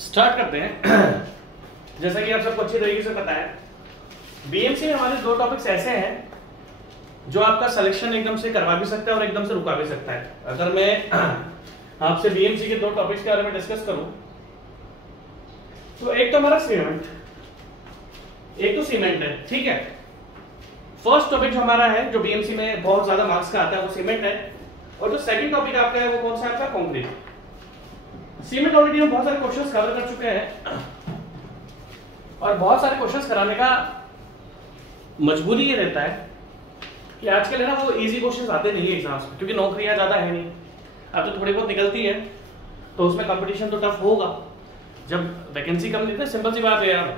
Start करते हैं। जैसा कि आप सबको अच्छी तरीके से पता है, बीएमसी में हमारे दो टॉपिक्स ऐसे हैं जो आपका सिलेक्शन एकदम से करवा भी सकता है और एकदम से रुका भी सकता है। अगर मैं आपसे बीएमसी के दो टॉपिक्स के बारे में डिस्कस करूं तो एक तो हमारा सीमेंट, एक तो सीमेंट है, ठीक है। फर्स्ट टॉपिक जो हमारा है जो बीएमसी में बहुत ज्यादा मार्क्स का आता है वो सीमेंट है, और जो सेकंड टॉपिक आपका है वो कौन सा आपका कंक्रीट। सीमेंट ऑलरेडी हम बहुत सारे क्वेश्चंस कवर कर चुके हैं और बहुत सारे क्वेश्चंस कराने का मजबूरी ये रहता है कि आजकल है ना वो इजी क्वेश्चंस आते नहीं है एग्जाम्स में, क्योंकि नौकरियां ज्यादा है नहीं। अब तो थोड़ी बहुत निकलती है तो उसमें कंपटीशन तो टफ होगा। जब वैकेंसी कम निकले, सिंपल सी बात है यार,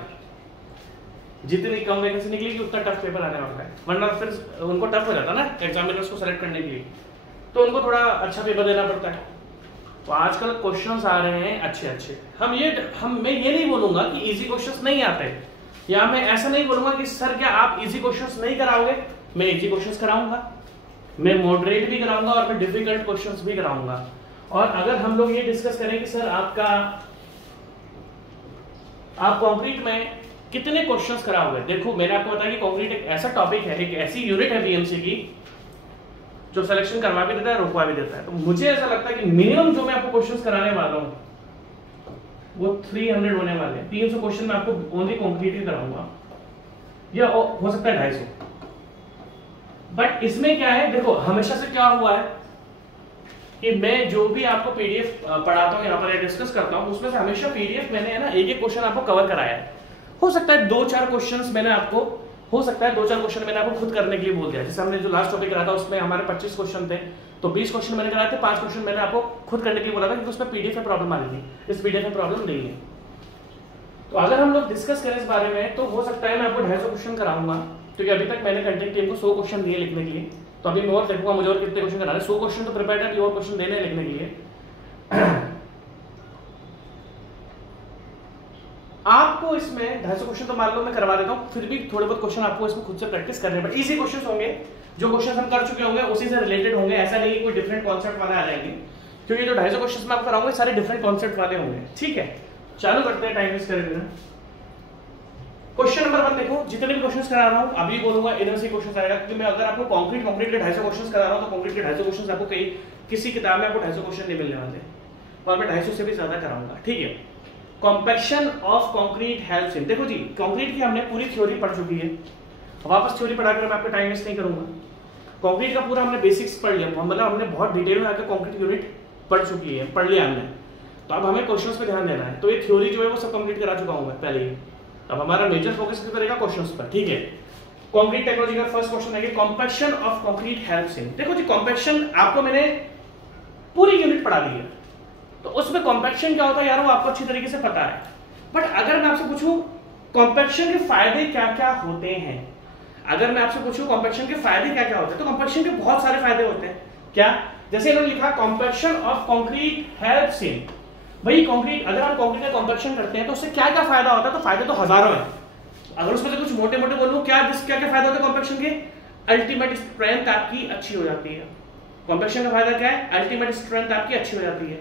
जितनी कम वैकेंसी निकलेगी उतना टफ पेपर आने वाला है, वरना फिर उनको टफ हो जाता है ना एग्जामिनर्स को सेलेक्ट करने के लिए, तो उनको थोड़ा अच्छा पेपर देना पड़ता है। तो आजकल क्वेश्चंस आ रहे हैं अच्छे अच्छे। मैं ये नहीं बोलूंगा कि इजी क्वेश्चंस नहीं आते, या मैं ऐसा नहीं बोलूंगा कि सर क्या आप इजी क्वेश्चंस नहीं कराओगे। मैं इजी क्वेश्चंस कराऊंगा, मैं मॉडरेट भी कराऊंगा और मैं डिफिकल्ट क्वेश्चंस भी कराऊंगा। और अगर हम लोग ये डिस्कस करें कि सर आप कंक्रीट में कितने क्वेश्चंस कराओगे, देखो मैंने आपको बताया कि कंक्रीट एक ऐसा टॉपिक है, एक ऐसी यूनिट है बीएमसी की जो सिलेक्शन करवा भी देता है, रोकवा भी देता है। तो मुझे ऐसा लगता है कि मिनिमम जो मैं आपको क्वेश्चंस कराने वाला हूं वो 300 होने वाले हैं। 300 क्वेश्चन मैं आपको ओनली कंक्रीट ही कराऊंगा, या हो सकता है 250। बट इसमें क्या है, देखो हमेशा से क्या हुआ है कि मैं जो भी आपको पीडीएफ पढ़ाता हूं, यहाँ पर डिस्कस करता हूं, उसमें से हमेशा पीडीएफ मैंने है ना एक एक क्वेश्चन आपको कवर कराया है। हो सकता है 2-4 क्वेश्चन मैंने आपको खुद करने के लिए बोल दिया। जैसे हमने जो लास्ट टॉपिक करा था उसमें हमारे 25 क्वेश्चन थे, तो 20 क्वेश्चन मैंने कराए थे, 5 क्वेश्चन मैंने आपको खुद करने के लिए बोला था, क्योंकि उसमें पीडीएफ में प्रॉब्लम आ रही थी। इस पीडीएफ में प्रॉब्लम नहीं है। तो अगर हम लोग डिस्कस करें इस बारे में तो हो सकता है मैं आपको 250 क्वेश्चन कराऊंगा, क्योंकि अभी तक मैंने कंटेंट टीम को 100 क्वेश्चन दिए लिखने के लिए। तो अभी मैं और देखूंगा मुझे और कितने क्वेश्चन कराने। 100 क्वेश्चन तो प्रिपेयर्ड है, अभी और क्वेश्चन देने लिखने के लिए। आपको इसमें 250 क्वेश्चन तो मान लो मैं करवा देता हूं, फिर भी थोड़े बहुत क्वेश्चन आपको इसमें खुद से प्रैक्टिस करने पड़े। इजी क्वेश्चन होंगे, जो क्वेश्चन हम कर चुके होंगे उसी से रिलेटेड होंगे, ऐसा नहीं कि कोई डिफरेंट कॉन्सेप्ट वाले आ जाएंगे, क्योंकि जो 250 क्वेश्चन मैं आपको कराऊंगा सारे डिफरेंट कॉन्सेप्ट वाले होंगे। ठीक है, चालू करते हैं टाइम वेस्ट करे बिना। क्वेश्चन नंबर 1 देखो, जितने भी क्वेश्चंस करा रहा हूं अभी बोलूंगा इधर से क्वेश्चन आएगा, क्योंकि मैं अगर आपको कंक्रीट के 250 क्वेश्चंस करा रहा हूं तो कंक्रीट के 250 क्वेश्चंस आपको किसी किताब में आपको 250 क्वेश्चन नहीं मिलने वाले, और मैं 250 से भी ज्यादा कराऊंगा। ठीक है, compaction of concrete helps in. देखो जी, कंक्रीट की हमने पूरी थ्योरी पढ़ चुकी है, वापस थ्योरी पढ़ाकर मैं आपको टाइम वेस्ट नहीं करूंगा। कंक्रीट का पूरा हमने बेसिक्स पढ़ लिया, मतलब हमने बहुत डिटेल में आकर कंक्रीट यूनिट पढ़ लिया हमने। तो अब हमें क्वेश्चंस पे ध्यान देना है, तो ये थ्योरी जो है वो सब कंप्लीट करा चुका हूं मैं पहले ही। अब हमारा मेजर फोकस किस करेगा, क्वेश्चंस पर। ठीक है, कंक्रीट टेक्नोलॉजी का फर्स्ट क्वेश्चन है कि compaction of concrete helps in. देखो जी, कॉम्पैक्शन आपको मैंने पूरी यूनिट पढ़ा दी है, तो उसमें कॉम्पैक्शन क्या होता है यार वो आपको अच्छी तरीके से पता है। बट अगर मैं आपसे पूछूं कॉम्पैक्शन के फायदे क्या क्या होते हैं, अगर मैं आपसे पूछूं कॉम्पैक्शन के फायदे क्या क्या होते हैं, तो कॉम्पैक्शन के बहुत सारे फायदे होते हैं। क्या, जैसे इन्होंने लिखा compaction of concrete helps in. भाई कंक्रीट, अगर हम कंक्रीट का कॉम्पैक्शन करते हैं तो उससे क्या क्या फायदा होता है, तो फायदे तो हजारों हैं। अगर उसमें से कुछ मोटे मोटे बोलूं क्या क्या फायदा होता है कॉम्पैक्शन के, अल्टीमेट स्ट्रेंथ आपकी अच्छी हो जाती है। कॉम्पैक्शन का फायदा क्या है, अल्टीमेट स्ट्रेंथ आपकी अच्छी हो जाती है।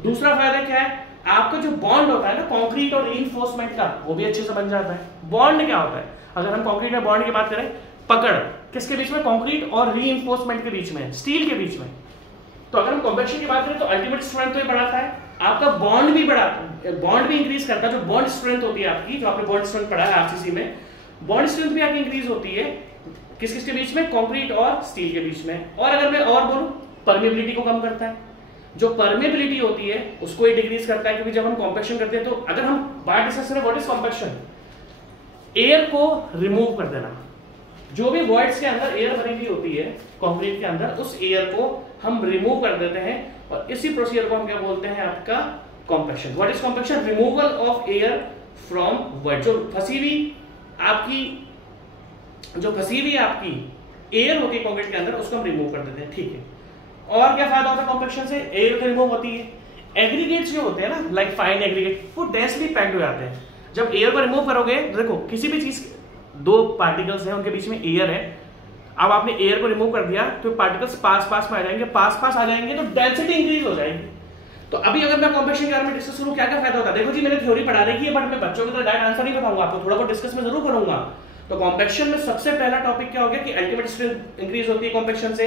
दूसरा फायदा क्या है, आपका जो बॉन्ड होता है ना कंक्रीट और रीइंफोर्समेंट का, वो भी अच्छे से बन जाता है। बॉन्ड क्या होता है, अगर हम कंक्रीट में बॉन्ड की बात करें, पकड़ किसके बीच में, कंक्रीट और रीइंफोर्समेंट के बीच में, स्टील के बीच में। तो अगर हम कॉम्पैक्शन की बात करें तो अल्टीमेट स्ट्रेंथ तो ये बढ़ाता है, आपका बॉन्ड भी बढ़ाता है, बॉन्ड भी इंक्रीज करता है। जो बॉन्ड स्ट्रेंथ होती है आपकी, जो आपने बॉन्ड स्ट्रेंथ पढ़ा है आरसीसी में, बॉन्ड स्ट्रेंथ भी आपकी इंक्रीज होती है किसके बीच में, कंक्रीट और स्टील के बीच में। और अगर मैं और बोलूं, परमेबिलिटी को कम करता है, जो परमेबिलिटी होती है उसको ये डिक्रीज करता है, क्योंकि जब हम कॉम्पैक्शन करते हैं तो अगर हम बात डिस्कस करें व्हाट इज कॉम्पैक्शन, एयर को रिमूव कर देना। जो भी वॉइड्स के अंदर एयर भरी हुई होती है कंक्रीट के अंदर, उस एयर को हम रिमूव कर देते हैं, और इसी प्रोसीजर को हम क्या बोलते हैं, आपका compaction. What is compaction, removal of air from void. जो फंसी हुई आपकी एयर होती है कंक्रीट के अंदर, उसको हम रिमूव कर देते हैं। ठीक है, और क्या फायदा होता है कॉम्पैक्शन से, एयर तो रिमूव होती है। एग्रीगेट्स जो होते हैं ना, लाइक फाइन एग्रीगेट, वो डेंसली पैक्ड हो जाते हैं। जब एयर को रिमूव करोगे, देखो किसी भी चीज, दो पार्टिकल्स हैं उनके बीच में एयर है, अब आपने एयर को रिमूव कर दिया तो पार्टिकल्स पास पास में आ जाएंगे, पास पास आ जाएंगे तो डेंसिटी इंक्रीज हो जाएगी। तो अभी अगर मैं कॉम्पैक्शन के बारे में डिस्कस करूं क्या क्या फायदा होता है, देखो जी मैंने थ्योरी पढ़ा रखी है, बट मैं बच्चों की तरह डायरेक्ट आंसर नहीं बताऊंगा आपको, थोड़ा बहुत डिस्कस में जरूर करूंगा। तो कॉम्पैक्शन में सबसे पहला टॉपिक क्या हो गया कि अल्टीमेट स्ट्रेंथ इंक्रीज होती है कॉम्पैक्शन से।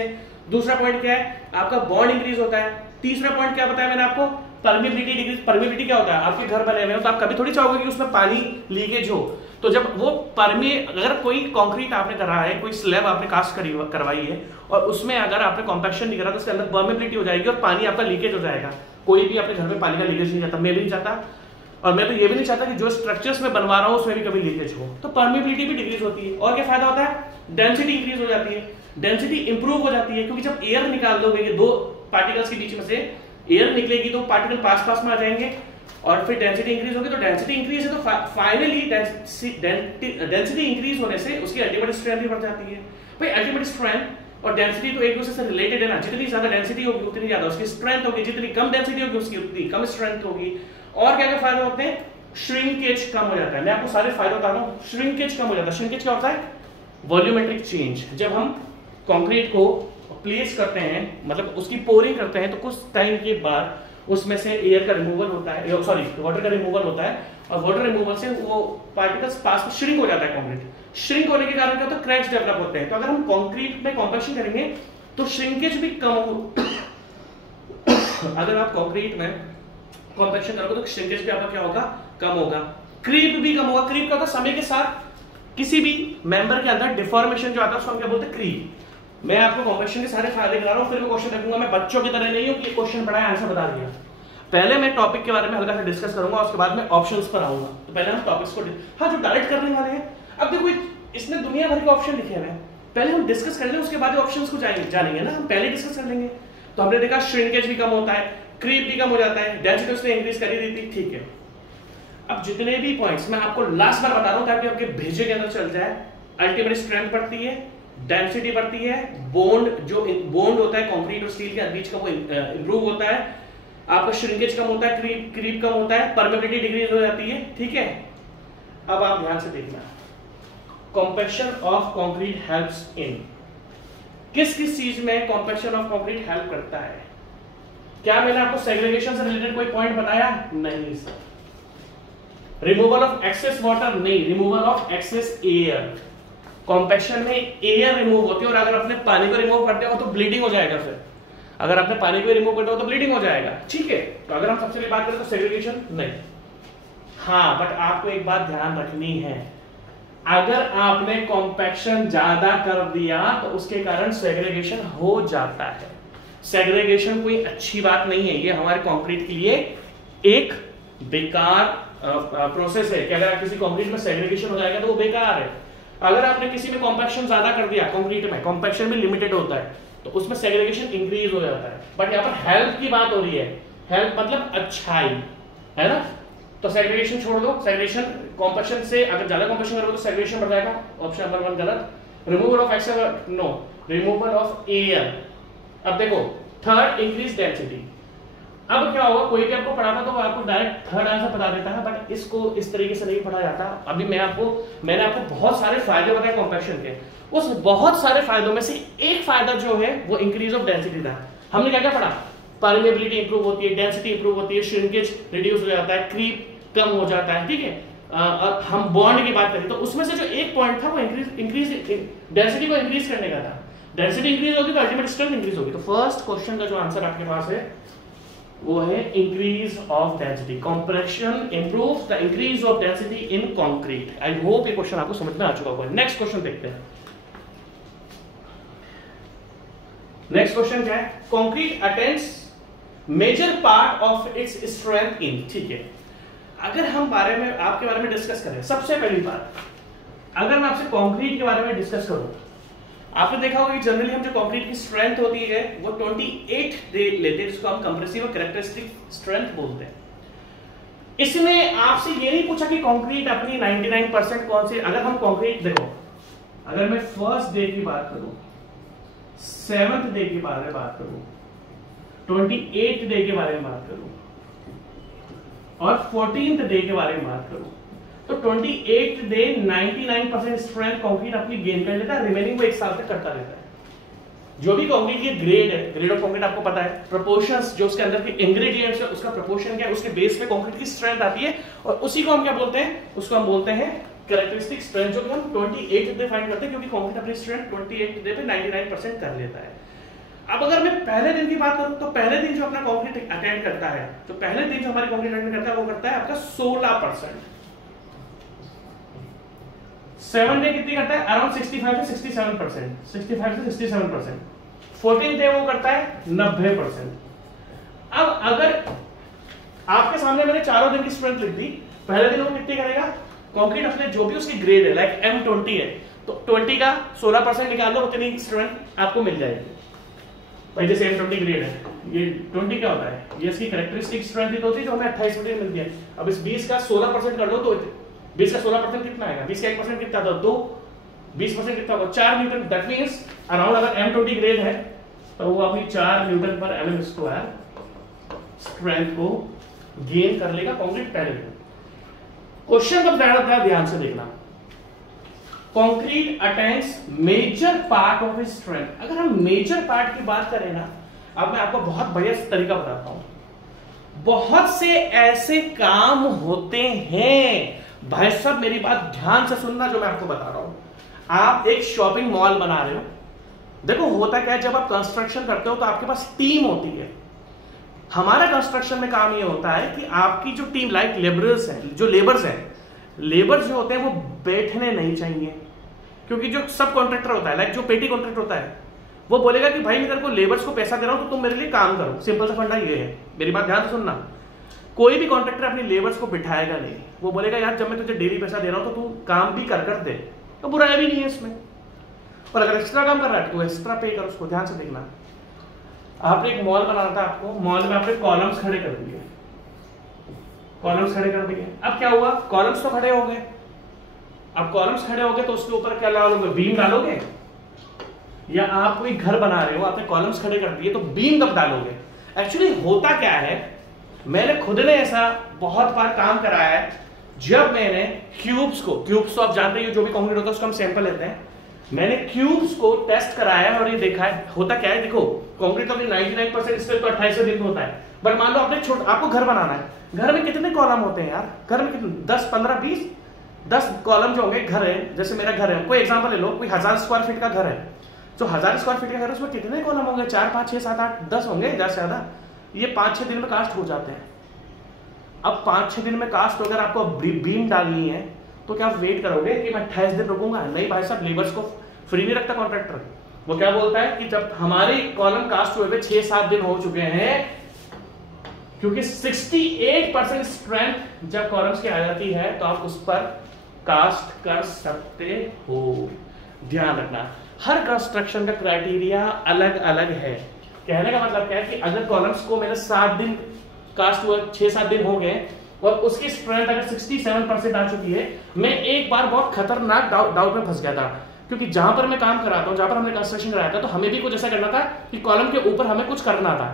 दूसरा पॉइंट क्या है, आपका बॉन्ड इंक्रीज होता है। तीसरा पॉइंट क्या बताया मैंने आपको, परमिबिलिटी डिक्रीज। परमिबिलिटी क्या होता है, आपके घर बने हुए हो तो आप कभी थोड़ी चाहोगे कि उसमें पानी लीकेज हो, तो जब वो अगर कोई कंक्रीट आपने करा है, कोई स्लैब आपने कास्ट करवाई है और उसमें अगर आपने कॉम्पैक्शन नहीं करा तो उसके अंदर परमिबिलिटी हो जाएगी और पानी आपका लीकेज हो जाएगा। कोई भी अपने घर में पानी का लीकेज नहीं चाहता, मैं भी नहीं चाहता, और मैं तो ये भी नहीं चाहता कि जो स्ट्रक्चर्स में बनवा रहा हूं उसमें भी कभी लीकेज हो। तो परमिबिलिटी भी डिक्रीज होती है। और क्या फायदा होता है, डेंसिटी इंक्रीज हो जाती है, डेंसिटी इंप्रूव हो जाती है, क्योंकि जब एयर निकाल दोगे, दो पार्टिकल्स के बीच में से एयर निकलेगी तो पार्टिकल पास पास में आ जाएंगे और फिर डेंसिटी इंक्रीज होगी। तो डेंसिटी इंक्रीज है तो फाइनली डेंसिटी इंक्रीज होने से उसकी अल्टीमेट स्ट्रेंथ भी बढ़ जाती है। भाई अल्टीमेट स्ट्रेंथ और डेंसिटी तो एक दूसरे से रिलेटेड है ना, जितनी ज्यादा डेंसिटी होगी उतनी ज्यादा उसकी स्ट्रेंथ होगी, जितनी कम डेंसिटी होगी उसकी उतनी कम स्ट्रेंथ होगी। और क्या क्या फायदे होते हैं, श्रिंकेज कम हो जाता है। मैं आपको सारे फायदे बता रहा हूं, श्रिंकेज कम हो जाता है। श्रिंकेज क्या होता है, वॉल्यूमेट्रिक चेंज। जब हम कंक्रीट को प्लेस करते हैं, मतलब उसकी पोरिंग करते हैं, तो कुछ टाइम के बाद उसमें से एयर का रिमूवल होता है, सॉरी वाटर का रिमूवल होता है, और वाटर रिमूवल से वो पार्टिकल्स पास में श्रिंक हो जाता है। कंक्रीट श्रिंक होने के कारण क्या होता है, क्रैक्स डेवलप होते हैं। तो अगर हम कंक्रीट में कॉम्पैक्शन करेंगे तो श्रिंकेज भी कम हो अगर आप कंक्रीट में कॉम्पैक्शन करोगे तो श्रिंकेज भी आपका क्या होगा, कम होगा। क्रीप भी कम होगा। क्रीप क्या होता है, समय के साथ किसी भी मेंबर के अंदर डिफॉर्मेशन जो आता है उसको हम क्या बोलते हैं, क्रीप। मैं आपको कॉम्पैक्शन के सारे फायदे करा रहा हूं, फिर मैं क्वेश्चन रखूंगा। मैं बच्चों की तरह नहीं हूं कि क्वेश्चन पढ़ाया आंसर बता दिया। पहले मैं टॉपिक के बारे में हल्का सा डिस्कस करूंगा, उसके बाद मैं ऑप्शंस पर आऊंगा। तो पहले हम टॉपिक्स को जो डायरेक्ट करने वाले हैं, अब देखो इसने दुनिया भर के ऑप्शन लिखे हैं, पहले हम डिस्कस कर लें, उसके बाद ऑप्शंस को जानेंगे ना, हम पहले डिस्कस कर लेंगे। तो हमने देखा श्रिंकेज भी कम होता है, क्रीप भी कम हो जाता है, डेंसिटी उसने इंक्रीज कर ही दी थी, ठीक है। अब जितने भी पॉइंट्स मैं आपको लास्ट बार बता रहा हूं ताकि आपके भेजे के अंदर चल जाए। अल्टीमेट स्ट्रेंथ बढ़ती है, डेंसिटी बढ़ती है, बॉन्ड होता है कंक्रीट और स्टील के बीच का वो इंप्रूव होता है, आपका श्रिंकेज कम होता है, क्रीप कम होता है, परमिबिलिटी डिक्रीज हो जाती है, ठीक है। अब आप ध्यान से देखना, compaction of concrete helps in, किस किस चीज में कॉम्पैक्शन ऑफ कंक्रीट हेल्प करता है। क्या मैंने आपको सेग्रीगेशन से रिलेटेड कोई पॉइंट बताया, नहीं sir. Removal of excess water, नहीं, removal of excess air. Compaction में एयर रिमूव होती है, और अगर आपने पानी को रिमूव करते हो तो ब्लीडिंग हो जाएगा। फिर अगर आपने पानी को रिमूव करते हो तो ब्लीडिंग हो जाएगा, ठीक है। तो अगर हम सबसे पहले बात करें तो सेग्रीगेशन नहीं। हाँ, बट आपको एक बात ध्यान रखनी है, अगर आपने कॉम्पैक्शन ज्यादा कर दिया तो उसके कारण सेग्रीगेशन हो जाता है। सेग्रीगेशन कोई अच्छी बात नहीं है, ये हमारे कंक्रीट के लिए एक बेकार प्रोसेस है कि अगर किसी कंक्रीट में सेग्रीगेशन हो जाएगा तो वो बेकार है। अगर आपने किसी में कॉम्पैक्शन ज्यादा कर दिया, कंक्रीट में कॉम्पैक्शन भी लिमिटेड होता है, तो उसमें सेग्रीगेशन इंक्रीज हो जाता है। बट यहाँ पर हेल्प की बात हो रही है, हेल्प मतलब अच्छाई, है ना। तो सेग्रीगेशन छोड़ दो, सेग्रीगेशन कॉम्पैक्शन से अगर ज्यादा कॉम्पैक्शन करोगे तो सेग्रीगेशन बढ़ जाएगा, ऑप्शन नंबर 1 गलत। Removal of access, no, removal of air. अब देखो, थर्ड इंक्रीज डेंसिटी। अब क्या होगा, कोई भी आपको पढ़ाता तो वो आपको डायरेक्ट थर्ड आंसर बता देता है, बट इसको इस तरीके से नहीं पढ़ा जाता। अभी मैंने आपको बहुत सारे फायदे बताए कॉम्पैक्शन के, उस बहुत सारे फायदों में से एक फायदा जो है वो इंक्रीज ऑफ डेंसिटी था। हमने क्या क्या पढ़ा, परमेबिलिटी इंप्रूव होती है, डेंसिटी इंप्रूव होती है, श्रिंकेज रिड्यूस हो जाता है, क्रीप कम हो जाता है, ठीक है। अब हम बॉन्ड की बात करें तो उसमें से जो एक पॉइंट था वो इंक्रीज डेंसिटी को इंक्रीज करने का था। डेंसिटी इंक्रीज होगी तो अल्टीमेट स्ट्रेंथ इंक्रीज होगी। तो फर्स्ट क्वेश्चन का जो आंसर आपके पास है वो है increase of density. Compression improves the increase of density in concrete. I hope ये क्वेश्चन आपको समझ में आ चुका होगा। नेक्स्ट क्वेश्चन देखते हैं। नेक्स्ट क्वेश्चन क्या है, concrete attains major part of its strength in, ठीक है। अगर हम आपके बारे में डिस्कस करें, सबसे पहली बात, अगर मैं आपसे कंक्रीट के बारे में डिस्कस करूं, आपने देखा होगा कि जनरली हम जो कंक्रीट की स्ट्रेंथ होती है वो 28 लेते हैं, जिसको हम कंप्रेसिव कैरेक्टरिस्टिक स्ट्रेंथ बोलते हैं। इसमें आपसे ये नहीं पूछा कि कंक्रीट अपनी 99% कौन से, अगर हम कंक्रीट देखो, अगर मैं फर्स्ट डे की बात करूं, 7th डे के बारे में बात करूं, 28th डे के बारे में बात करूं और 14th डे के बारे में बात करूं, तो 28th डे 99% स्ट्रेंथ कंक्रीट अपनी गेन कर लेता है, रिमेनिंग वो 1 साल तक करता रहता है। जो भी कंक्रीट की ग्रेड है, ग्रेड ऑफ कंक्रीट आपको पता है, प्रोपोर्शंस जो उसके अंदर के इंग्रेडिएंट्स है उसका प्रोपोर्शन क्या है, उसके बेस पे कंक्रीट की स्ट्रेंथ आती है और उसी को हम क्या बोलते हैं, उसको हम बोलते हैं कैरेक्टरिस्टिक स्ट्रेंथ, जो कि हम 28 डिफाइन करते हैं क्योंकि कंक्रीट अपनी स्ट्रेंथ 28 पे 99% कर लेता है। अब अगर मैं पहले दिन की बात करूं तो पहले दिन जो अपना कंक्रीट अटेंड करता है, जो पहले दिन जो हमारे कंक्रीट अटेंड करता है वो करता है आपका 16%। 7 डे कितनी करता है, अराउंड 65 से 67%, 65 से 67%। 14 डे वो करता है 90%। अब अगर आपके सामने मैंने चारों दिन की स्ट्रेंथ लिख दी, पहले दिन वो कितनी करेगा, कंक्रीट अपने जो भी उसकी ग्रेड है, लाइक M20 है तो 20 का 16% निकाल लो, उतनी स्ट्रेंथ आपको मिल जाएगी। भाई जैसे M20 ग्रेड है, ये 20 क्या होता है, ये इसकी कैरेक्टरिस्टिक स्ट्रेंथ होती है जो हमें 28% मिलती है। अब इस 20 का 16% कर लो तो 20 का 16% कितना आएगा, 20 का 1% कितना था, 2, 20% कितना होगा, 4 न्यूटन। दैट मींस अराउंड अगर M20 ग्रेड है तो वो अपनी 4 न्यूटन पर mm स्क्वायर स्ट्रेंथ को गेन कर लेगा कंक्रीट पहले दिन। क्वेश्चन का ध्यान से देखना, concrete attains major part of its strength. अगर हम मेजर पार्ट की बात करें ना, अब मैं आपको बहुत बढ़िया तरीका बताता हूं। बहुत से ऐसे काम होते हैं, भाई साहब मेरी बात ध्यान से सुनना जो मैं आपको बता रहा हूं। आप एक शॉपिंग मॉल बना रहे हो, देखो होता क्या है, जब आप कंस्ट्रक्शन करते हो तो आपके पास टीम होती है। हमारा कंस्ट्रक्शन में काम ये होता है कि आपकी जो टीम, लाइक लेबरर्स हैं, जो लेबर्स हैं, लेबर्स जो होते हैं वो बैठने नहीं चाहिए, क्योंकि जो सब कॉन्ट्रैक्टर होता है, लाइक जो पेटी कॉन्ट्रैक्टर होता है, वो बोलेगा कि भाई मैं तेरे को लेबर्स को पैसा दे रहा हूं तो तुम मेरे लिए काम करो। सिंपल सा फंडा ये है, मेरी बात ध्यान से सुनना। कोई भी कॉन्ट्रैक्टर अपनी लेबर्स को बिठाएगा नहीं, वो बोलेगा यार जब मैं तुझे डेली पैसा दे रहा हूं तो तू काम भी कर दे, तो बुराई भी नहीं है इसमें। और अगर एक्स्ट्रा काम कर रहा है तो एक्स्ट्रा पे कर उसको। ध्यान से देखना, आपने एक मॉल बनाना था, आपको मॉल में आपने कॉलम्स खड़े कर दिए, कॉलम्स खड़े कर दिए। अब क्या हुआ, कॉलम्स तो खड़े हो गए। अब कॉलम्स खड़े हो गए तो उसके ऊपर क्या डालोगे, बीम डालोगे, या आप कोई घर बना रहे हो, आपने कॉलम्स खड़े कर दिए तो बीम कब डालोगे। एक्चुअली होता क्या है, मैंने खुद ने ऐसा बहुत बार काम कराया है। जब मैंने क्यूब्स तो आप जानते हो जो भी कंक्रीट होता है उसका हम सैंपल लेते हैं, मैंने क्यूब्स को टेस्ट कराया और ये देखा है होता क्या है। देखो कंक्रीट तो 99% स्ट्रेंथ तो 28 दिन में होता है, बट मान लो आपको घर बनाना है, घर में कितने कॉलम होते हैं यार, घर में कितने, 10, 15, 20, 10 कॉलम जो होंगे। घर है, जैसे मेरा घर है, कोई एग्जांपल ले लो, कोई 1000 स्क्वायर फीट का घर है, तो 1000 स्क्वायर फीट का घर है, उसमें कितने कॉलम होंगे, 4, 5, 6, 7, 8, 10 होंगे ज्यादा से ज्यादा। ये 5-6 दिन में कास्ट हो जाते हैं। अब 5-6 दिन में कास्ट हो, अगर आपको बीम डालनी है तो क्या आप वेट करोगे कि मैं 28 दिन रुकूंगा? नहीं भाई साहब, लेबर्स को फ्री नहीं रखता कॉन्ट्रैक्टर। वो क्या बोलता है कि जब हमारे कॉलम कास्ट हुए 6-7 दिन हो चुके हैं, क्योंकि 68% स्ट्रेंथ जब कॉलम्स की आ जाती है तो आप उस पर कास्ट कर सकते हो। ध्यान रखना, हर कंस्ट्रक्शन का क्राइटेरिया अलग अलग है। कहने का मतलब क्या है कि अगर कॉलम्स को मेरे 7 दिन कास्ट हुआ, 6-7 दिन हो गए और उसकी स्ट्रेंथ अगर 67% आ चुकी है, मैं एक बार बहुत खतरनाक डाउट में फंस गया था। क्योंकि जहां पर मैं काम कराता हूं, जहां पर हमने कंस्ट्रक्शन कराया था, तो हमें भी कुछ ऐसा करना था कि कॉलम के ऊपर हमें कुछ करना था।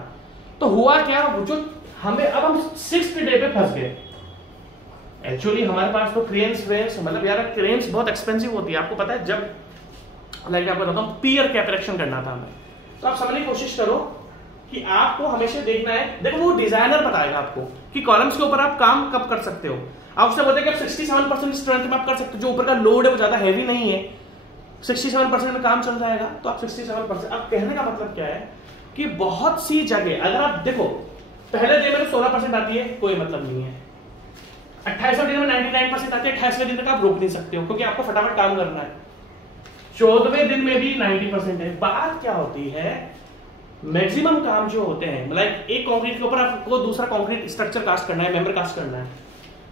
तो हुआ क्या, जो हमें अब हम 6th डे पे फंस गए। एक्चुअली हमारे पास तो क्रेन्स मतलब यार क्रेन्स बहुत एक्सपेंसिव होती है, आपको पता है। जब लाइक आपको बताता हूं, पियर कैप इरेक्शन करना था हमें, तो आप समझने की कोशिश करो कि आपको हमेशा देखना है, देखो वो डिजाइनर बताएगा आपको कि कॉलम्स के ऊपर आप काम कब कर सकते हो। आप उससे बोलते हैं कि आप 67% स्ट्रेंथ में आप कर सकते हो, जो ऊपर का लोड है वो ज्यादा हैवी नहीं है, 67% में काम चल जाएगा, तो आप 67%। अब कहने का मतलब क्या है कि बहुत सी जगह अगर आप देखो, पहले दिन में 16% आती है, कोई मतलब नहीं है। 28वें दिन में 99% आती है, 28वें दिन तक आप रोक नहीं सकते हो, क्योंकि आपको फटाफट काम करना है। 14वें दिन में भी 90% है। बात क्या होती है, मैक्सिमम काम जो होते हैं, लाइक एक कंक्रीट के ऊपर आपको दूसरा कंक्रीट स्ट्रक्चर कास्ट करना है, मेंबर कास्ट करना है,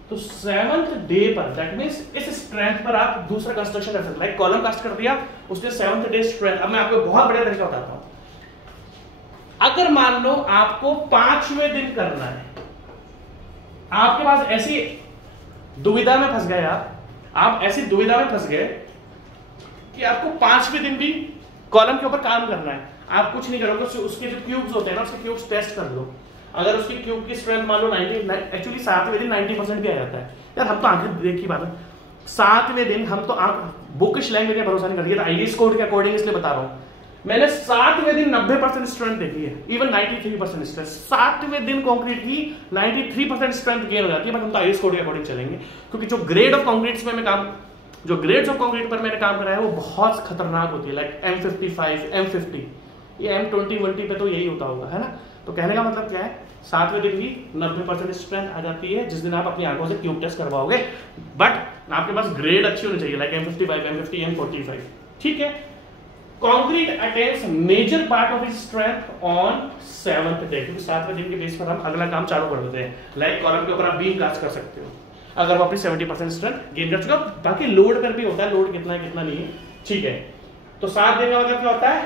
तो 7th डे पर, दैट मींस इस स्ट्रेंथ पर आप दूसरा कंस्ट्रक्शन कर सकते हैं। लाइक कॉलम कास्ट कर दिया, उसने 7th डे स्ट्रेंथ। अब मैं आपको बहुत बढ़िया तरीका बताता हूं। अगर मान लो आपको 5वें दिन करना है, आपके पास ऐसी दुविधा में फंस गए, आप ऐसी दुविधा में फंस गए कि आपको 5वें दिन भी कॉलम के ऊपर काम करना है। आप कुछ नहीं करोगे, उसके जो क्यूब्स होते हैं ना, उसके क्यूब्स टेस्ट कर लो। अगर उसकी क्यूब की स्ट्रेंथ मान लो 90, एक्चुअली 7वें दिन 90% भी आ जाता है यार। हम तो आंखें देख की बात है, 7वें दिन हम तो बुकिश लैंग्वेज में भरोसा नहीं कर रही है, आईएएस कोड के अकॉर्डिंग इसलिए बता रहा हूं। मैंने 7वें दिन 90% स्ट्रेंथ देखी है, इवन 93% स्ट्रेंथ। 7वें दिन कंक्रीट की 93% स्ट्रेंथ गेन हो जाती है, बट हम तो आईएस कोड के अकॉर्डिंग चलेंगे, क्योंकि जो ग्रेड ऑफ कंक्रीट्स में मैं काम, जो ग्रेड्स ऑफ कंक्रीट पर मैंने काम करा है वो बहुत खतरनाक होती है, लाइक M55, M50, ये M20 पे तो यही होता होगा, है ना। तो कहने का मतलब क्या है, 7वें दिन ही 90% स्ट्रेंथ आ जाती है, जिस दिन आप अपनी आंखों से ट्यूब टेस्ट करवाओगे, बट आपके पास ग्रेड अच्छी होनी चाहिए, लाइक M55, M50, M45, ठीक है। Concrete attains major part of its strength on 7th day, क्योंकि 7वें दिन के बेस पर हम अगला काम चालू कर देते हैं, लाइक कॉलम के ऊपर आप बीम कास्ट कर सकते हो अगर वो अपनी 70% स्ट्रेंथ गेन कर चुका। बाकी लोड पर भी होता है, लोड कितना है कितना नहीं है, ठीक है। तो 7 दिन का मतलब क्या होता है,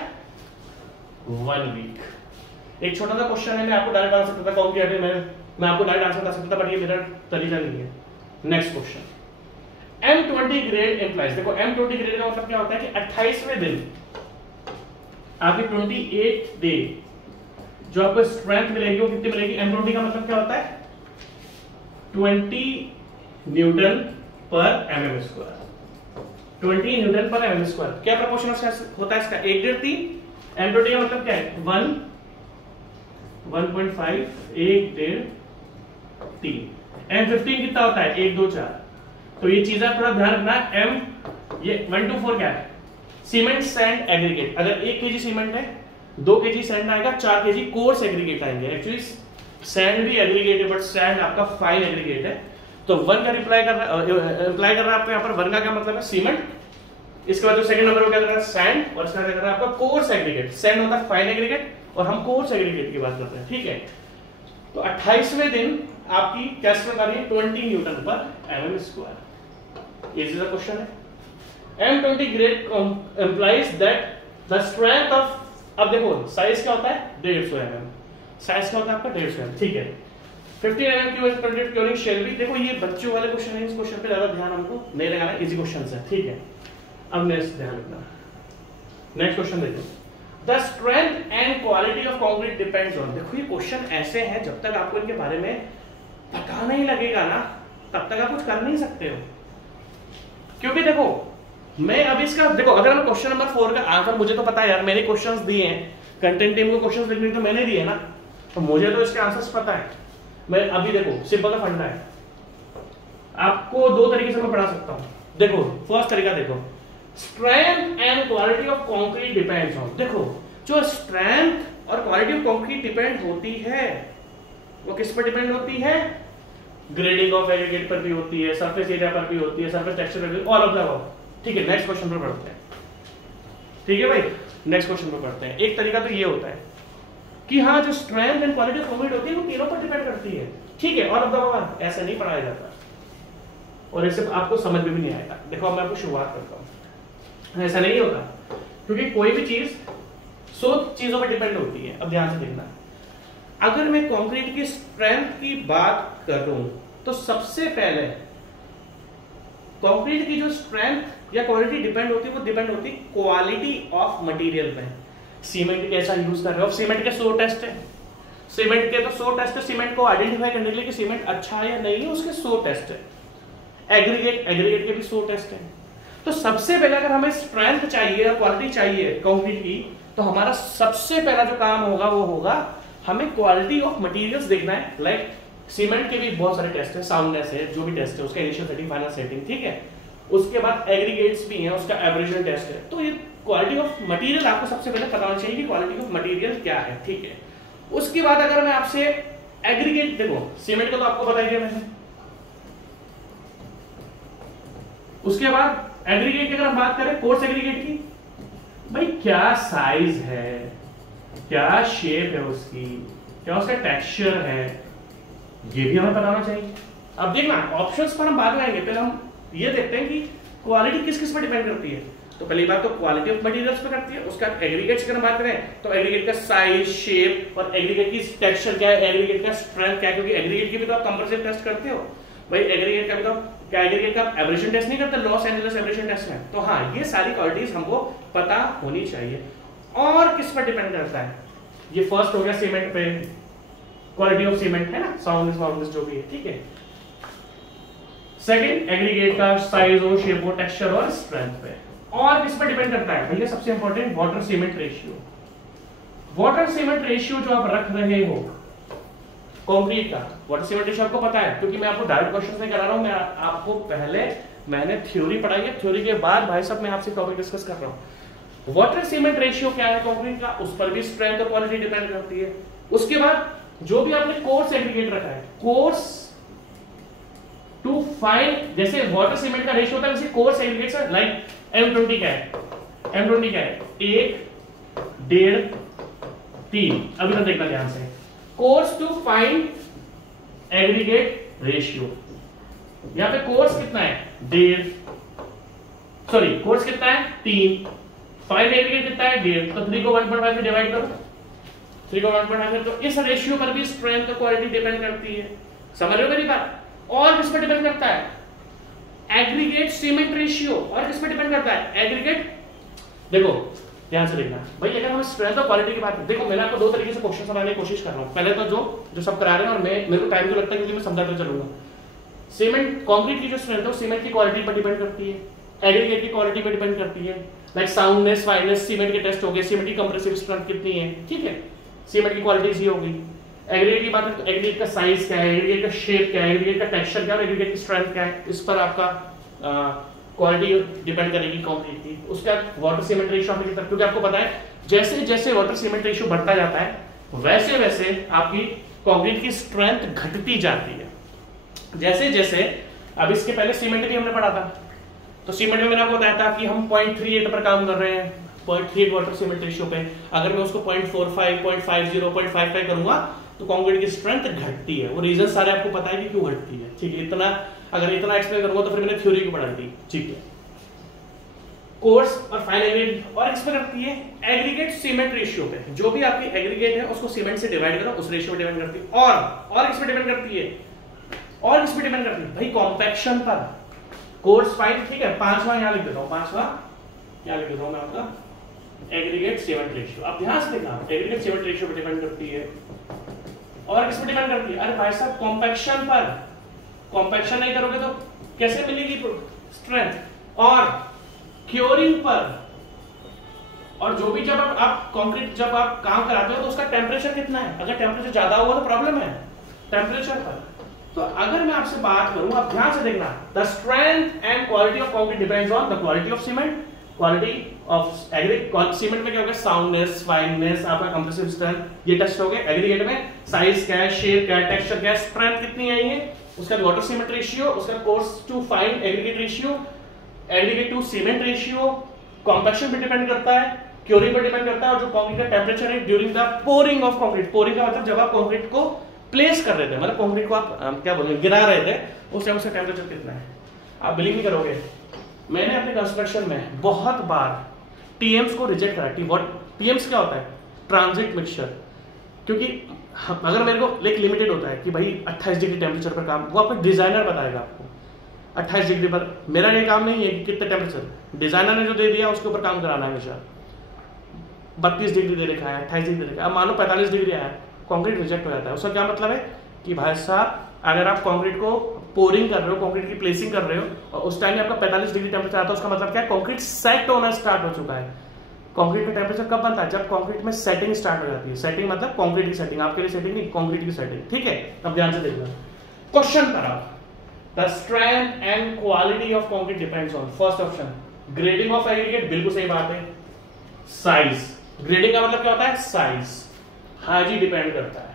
1 वीक। एक छोटा सा क्वेश्चन है, मैं आपको डायरेक्ट बता सकता था कंक्रीट में, मैं आपको डायरेक्ट आंसर बता सकता था, बट ये मेरा तरीका नहीं है। Next question, M20 grade employees. देखो M20 ग्रेड का मतलब क्या होता है कि 28वें दिन आपकी 28 डे जो आपको स्ट्रेंथ मिलेगी वो कितनी मिलेगी। M20 का मतलब क्या होता है, 20 न्यूटन पर mm स्क्वायर, 20 न्यूटन पर mm स्क्वायर। क्या प्रोपोर्शन होता है इसका, 1/3। M20 का मतलब क्या है, 1, 1.5, 1/3, 3। M15 कितना होता है, 1, 2, 4। तो ये चीजें थोड़ा ध्यान रखना। M ये 1 to 4 क्या है, सीमेंट सैंड एग्रीगेट। अगर 1 kg सीमेंट है, 2 kg सैंड आएगा, 4 kg कोर्स एग्रीगेट आएंगे। एक्चुअली सैंड भी एग्रीगेट है, बट सैंड आपका फाइन एग्रीगेट है। तो 1 का रिप्लाई कर रहा है आपको यहाँ पर। 1 का क्या मतलब है, सीमेंट। इसके बाद जो सेकंड नंबर क्या कर रहा है, सैंड। और इसका क्या कर रहा है आपका कोर्स एग्रीगेट। सैंड होता है फाइन एग्रीगेट और हम कोर्स एग्रीगेट की बात कर रहे हैं, ठीक है। तो 28वें दिन आपकी क्या स्ट्रेंथ आ रही है, 20 न्यूटन पर mm स्क्वायर। ये सीधा क्वेश्चन है। M20 grade implies that the strength of, अब देखो साइज क्या होता है, 150 mm। साइज क्या होता है आपका 150 mm, ठीक है। 15 mm की वजह से क्योरिंग शेल भी। देखो ये बच्चों वाले क्वेश्चन है, इस क्वेश्चन पे ज्यादा ध्यान हमको नहीं लगाना, इजी क्वेश्चन है, ठीक है। अब नेक्स्ट ध्यान रखना, नेक्स्ट क्वेश्चन देखो, the strength and quality of concrete depends on. देखो ये क्वेश्चन ऐसे हैं, जब तक आपको इनके बारे में पता नहीं लगेगा ना, तब तक आप कुछ कर नहीं सकते हो। क्योंकि देखो मैं अब इसका देखो, अगर मैं क्वेश्चन नंबर 4 का आंसर, मुझे तो पता है यार, मैंने क्वेश्चंस दिए हैं, कंटेंट टीम को क्वेश्चंस लिखने तो मैंने दिए ना, तो मुझे तो इसके आंसर्स पता है। मैं अभी देखो सिंपल सा फंडा है, आपको 2 तरीके से मैं पढ़ा सकता हूं। देखो फर्स्ट तरीका देखो, strength and quality of concrete depends on. देखो जो स्ट्रेंथ और क्वालिटी ऑफ कंक्रीट डिपेंड होती है, वो किस पर डिपेंड होती है, ग्रेडिंग ऑफ एग्रीगेट पर भी होती है, सरफेस एरिया पर भी होती है, सरफेस टेक्सचर पर भी, ऑल ऑफ द अबव, ठीक है। नेक्स्ट क्वेश्चन पर पढ़ते हैं, ठीक है भाई। नेक्स्ट क्वेश्चन पर पढ़ते हैं। एक तरीका तो ये होता है कि हाँ जो strength and quality of concrete होती है वो तीनों पर डिपेंड करती है, ठीक है। ऑल ऑफ द अबव ऐसा नहीं पढ़ाया जाता और ऐसे आपको समझ में भी नहीं आएगा। देखो अब मैं आपको शुरुआत करता हूं, ऐसा नहीं होता, क्योंकि कोई भी चीज 100 चीजों पर डिपेंड होती है। अब ध्यान से देखना, अगर मैं कंक्रीट की स्ट्रेंथ की बात करूं तो सबसे पहले कंक्रीट की जो स्ट्रेंथ या क्वालिटी डिपेंड होती है, वो डिपेंड होती है क्वालिटी ऑफ मटेरियल पे। सीमेंट कैसा यूज कर रहे हो, सीमेंट के 100 टेस्ट है, सीमेंट के तो 100 टेस्ट है, सीमेंट को आइडेंटिफाई करने के लिए कि सीमेंट अच्छा है या नहीं है, उसके 100 टेस्ट है। एग्रीगेट के भी 100 टेस्ट है। तो सबसे पहले अगर हमें स्ट्रेंथ चाहिए या क्वालिटी चाहिए कंक्रीट की, तो हमारा सबसे पहला जो काम होगा वो होगा हमें क्वालिटी ऑफ मटेरियल्स देखना है। लाइक सीमेंट के भी बहुत सारे टेस्ट है, साउंडनेस है, जो भी टेस्ट है उसका इनिशियल सेटिंग, फाइनल सेटिंग, ठीक है। उसके बाद एग्रीगेट्स भी हैं, उसका एब्रेशन टेस्ट है। तो ये क्वालिटी ऑफ मटेरियल आपको सबसे पहले पता होना चाहिए कि क्वालिटी ऑफ मटेरियल क्या है, ठीक है। उसके बाद अगर मैं आपसे एग्रीगेट, देखो सीमेंट का तो आपको बताया मैंने, उसके बाद एग्रीगेट की अगर हम बात करें, कोर्स एग्रीगेट की, भाई क्या साइज है, क्या शेप है उसकी, क्या उसका टेक्सचर है, ये भी हमें पता होना चाहिए। अब देखना ऑप्शंस पर हम बाद में आएंगे, पहले हम ये देखते हैं कि क्वालिटी किस किस पर डिपेंड करती है। तो पहली बात तो क्वालिटी ऑफ मटेरियल्स पे करती है। उसका एग्रीगेट्स की बात करें तो एग्रीगेट का साइज, शेप और एग्रीगेट की टेक्सचर क्या है, एग्रीगेट का स्ट्रेंथ क्या है, क्योंकि एग्रीगेट की भी तो आप कंपैरिजन टेस्ट करते हो भाई। एग्रीगेट का भी तो क्या, एग्रीगेट का एब्रेशन टेस्ट नहीं करते लॉस एंजेलिस एब्रेशन टेस्ट में। तो हाँ, ये सारी क्वालिटीज हमको पता होनी चाहिए। और किस पर डिपेंड करता है, ये फर्स्ट हो गया सीमेंट पे, क्वालिटी ऑफ सीमेंट है ना, साउंडनेस जो भी है, ठीक है। सेकंड एग्रीगेट का साइज हो, शेप हो, टेक्सचर और स्ट्रेंथ पे। और किस पर डिपेंड करता है भैया? सबसे important water cement ratio. Water cement ratio जो आप रख रहे हो कंक्रीट का, वाटर सीमेंट रेशियो आपको पता है क्योंकि मैं आपको डायरेक्ट क्वेश्चन नहीं करा रहा हूं, मैं आपको पहले मैंने थ्योरी पढ़ाई है, थ्योरी के बाद भाई साहब मैं आपसे टॉपिक डिस्कस कर रहा हूं। वाटर सीमेंट रेशियो क्या है कंक्रीट का, उस पर भी स्ट्रेंथ और क्वालिटी डिपेंड करती है। उसके बाद जो भी आपने कोर्स एग्रीगेट रखा है, कोर्स टू फाइंड, जैसे वाटर सीमेंट का रेशियो होता है वैसे कोर्स एग्रीगेट से लाइक M20 क्या है, M20 क्या है 1, 1.5, 3। अभी तक देखना ध्यान से, coarse to fine aggregate ratio, यहां पे कोर्स कितना है 1.5, सॉरी कोर्स कितना है 3, फाइंड एग्रीगेट कितना है 1.5, तो 3 को 1.5 में डिवाइड करो, 3 को 1.5 में, तो इस रेशियो पर भी स्ट्रेंथ और क्वालिटी डिपेंड करती है। समझ रहे हो मेरी बात? और किस पर डिपेंड करता है? Aggregate cement ratio. और किस पर डिपेंड करता है? एग्रीगेट, देखो ध्यान से देखना भाई, अगर हम स्ट्रेंथ और क्वालिटी की बात करें, देखो मैंने आपको दो तरीके से क्वेश्चन समझाने की कोशिश कर रहा हूं। पहले तो जो सब करा रहे हैं और मेरे को टाइम क्यों लगता है क्योंकि मैं समझाते चलूंगा। सीमेंट कंक्रीट की जो स्ट्रेंथ है सीमेंट की क्वालिटी पर डिपेंड करती है, एग्रीगेट की क्वालिटी पर डिपेंड करती है। लाइक साउंडनेस, फाइननेस सीमेंट के टेस्ट हो गए, सीमेंट की कंप्रेसिव स्ट्रेंथ कितनी है, ठीक है, सीमेंट की क्वालिटी ही होगी। एग्रीगेट की बात है तो एग्रीगेट का साइज क्या है, एग्रीगेट का शेप क्या है, एग्रीगेट का टेक्सचर क्या है, एग्रीगेट की स्ट्रेंथ क्या है, इस पर आपका क्वालिटी डिपेंड करेगी कंक्रीट की। उसका वाटर सीमेंट रेशियो आपने कितना, क्योंकि आपको पता है जैसे जैसे वाटर सीमेंट रेशियो बढ़ता जाता है वैसे वैसे आपकी कंक्रीट की स्ट्रेंथ घटती जाती है। जैसे जैसे अब इसके पहले सीमेंट भी हमने पढ़ा था, तो सीमेंट में मैंने आपको बताया था कि हम 0.38 पर काम कर रहे हैं, 0.38 वाटर सीमेंट रेशियो पे। अगर मैं उसको 0.45, 0.50, 0.55 करूंगा तो कंक्रीट की स्ट्रेंथ घटती है। वो रीजन सारे आपको पता है कि क्यों घटती है, ठीक है। इतना अगर इतना एक्सप्लेन करूंगा तो फिर मैंने थ्योरी को पढ़ा दी, ठीक है। कोर्स और फाइन एग्रीगेट और एक्सप्लेन करती है एग्रीगेट सीमेंट रेशियो पे, जो भी आपकी एग्रीगेट है उसको सीमेंट से डिवाइड करो, उस रेशियो पे डिपेंड करती है। और किस पे डिपेंड करती है, और किस पे डिपेंड करती है भाई? कॉम्पैक्शन पर। कोर्स फाइन, ठीक है, पांचवा यहां लिख देता हूं, पांचवा यहां लिख देता हूं मैं आपका एग्रीगेट सीमेंट रेशियो। अब ध्यान से देखना, एग्रीगेट सीमेंट रेशियो पे डिपेंड करती है। और किस पे डिपेंड करती है? अरे भाई साहब कॉम्पैक्शन पर। कॉम्पैक्शन नहीं करोगे तो कैसे मिलेगी स्ट्रेंथ? और क्योरिंग पर। और जो भी जब आप कंक्रीट जब आप काम कराते हो तो उसका टेम्परेचर कितना है? अगर टेम्परेचर ज्यादा हुआ तो प्रॉब्लम है टेम्परेचर पर। तो अगर मैं आपसे बात करूं, आप ध्यान से देखना, the strength and quality of concrete depends on the quality of cement, quality of aggregate. Cement में क्या होगा? साउंडनेस, फाइननेस, आपका कंप्रेसिव स्ट्रेंथ, ये टेस्ट हो गए। एग्रीगेट में साइज क्या है, शेप क्या है, टेक्सचर क्या है, स्ट्रेंथ कितनी है, ये उसका वाटर सीमेंट रेशियो, उसका coarse to fine aggregate ratio, aggregate to cement ratio, compaction पे डिपेंड करता है, क्योरिंग पर डिपेंड करता है, और जो कंक्रीट का टेम्परेचर है during the pouring of concrete. Pouring का मतलब जब आप कंक्रीट को प्लेस कर रहे थे, मतलब कंक्रीट को आप क्या बोलेंगे गिरा रहे थे, उस टाइम उसका टेम्परेचर कितना है। आप बिलीव नहीं करोगे, मैंने अपने कंस्ट्रक्शन में बहुत बार टीएम्स को रिजेक्ट करा। टीएम्स क्या होता है? Transit mixture. क्योंकि अगर मेरे को एक लिमिटेड होता है कि भाई 28 डिग्री टेम्परेचर पर काम, वो आपको डिजाइनर बताएगा आपको 28 डिग्री पर। मेरा ये काम नहीं है कि कितने टेम्परेचर, डिजाइनर ने जो दे दिया उसके ऊपर काम कराना है हमेशा। 32 डिग्री दे रखा है, 28 डिग्री दे रखा है, अब मान लो 45 डिग्री आया, कंक्रीट रिजेक्ट हो जाता है। उसका क्या मतलब है कि भाई साहब अगर आप कंक्रीट को पोरिंग कर रहे हो, कंक्रीट की प्लेसिंग कर रहे हो और उस टाइम में आपका 45 डिग्री टेम्परेचर आता है, उसका मतलब क्या है? कंक्रीट सेट होना स्टार्ट हो चुका है। कंक्रीट का टेम्परेचर कब बनता है? जब कंक्रीट में सेटिंग स्टार्ट हो जाती है। सेटिंग मतलब कंक्रीट की सेटिंग, आपके लिए सेटिंग नहीं, कंक्रीट की सेटिंग, ठीक है। अब ध्यान से देखना क्वेश्चन पर आप, the strength and quality of concrete depends on, first option grading of aggregate, बिल्कुल सही बात है। साइज, ग्रेडिंग का मतलब क्या होता है? साइज। हाँ जी, डिपेंड करता है।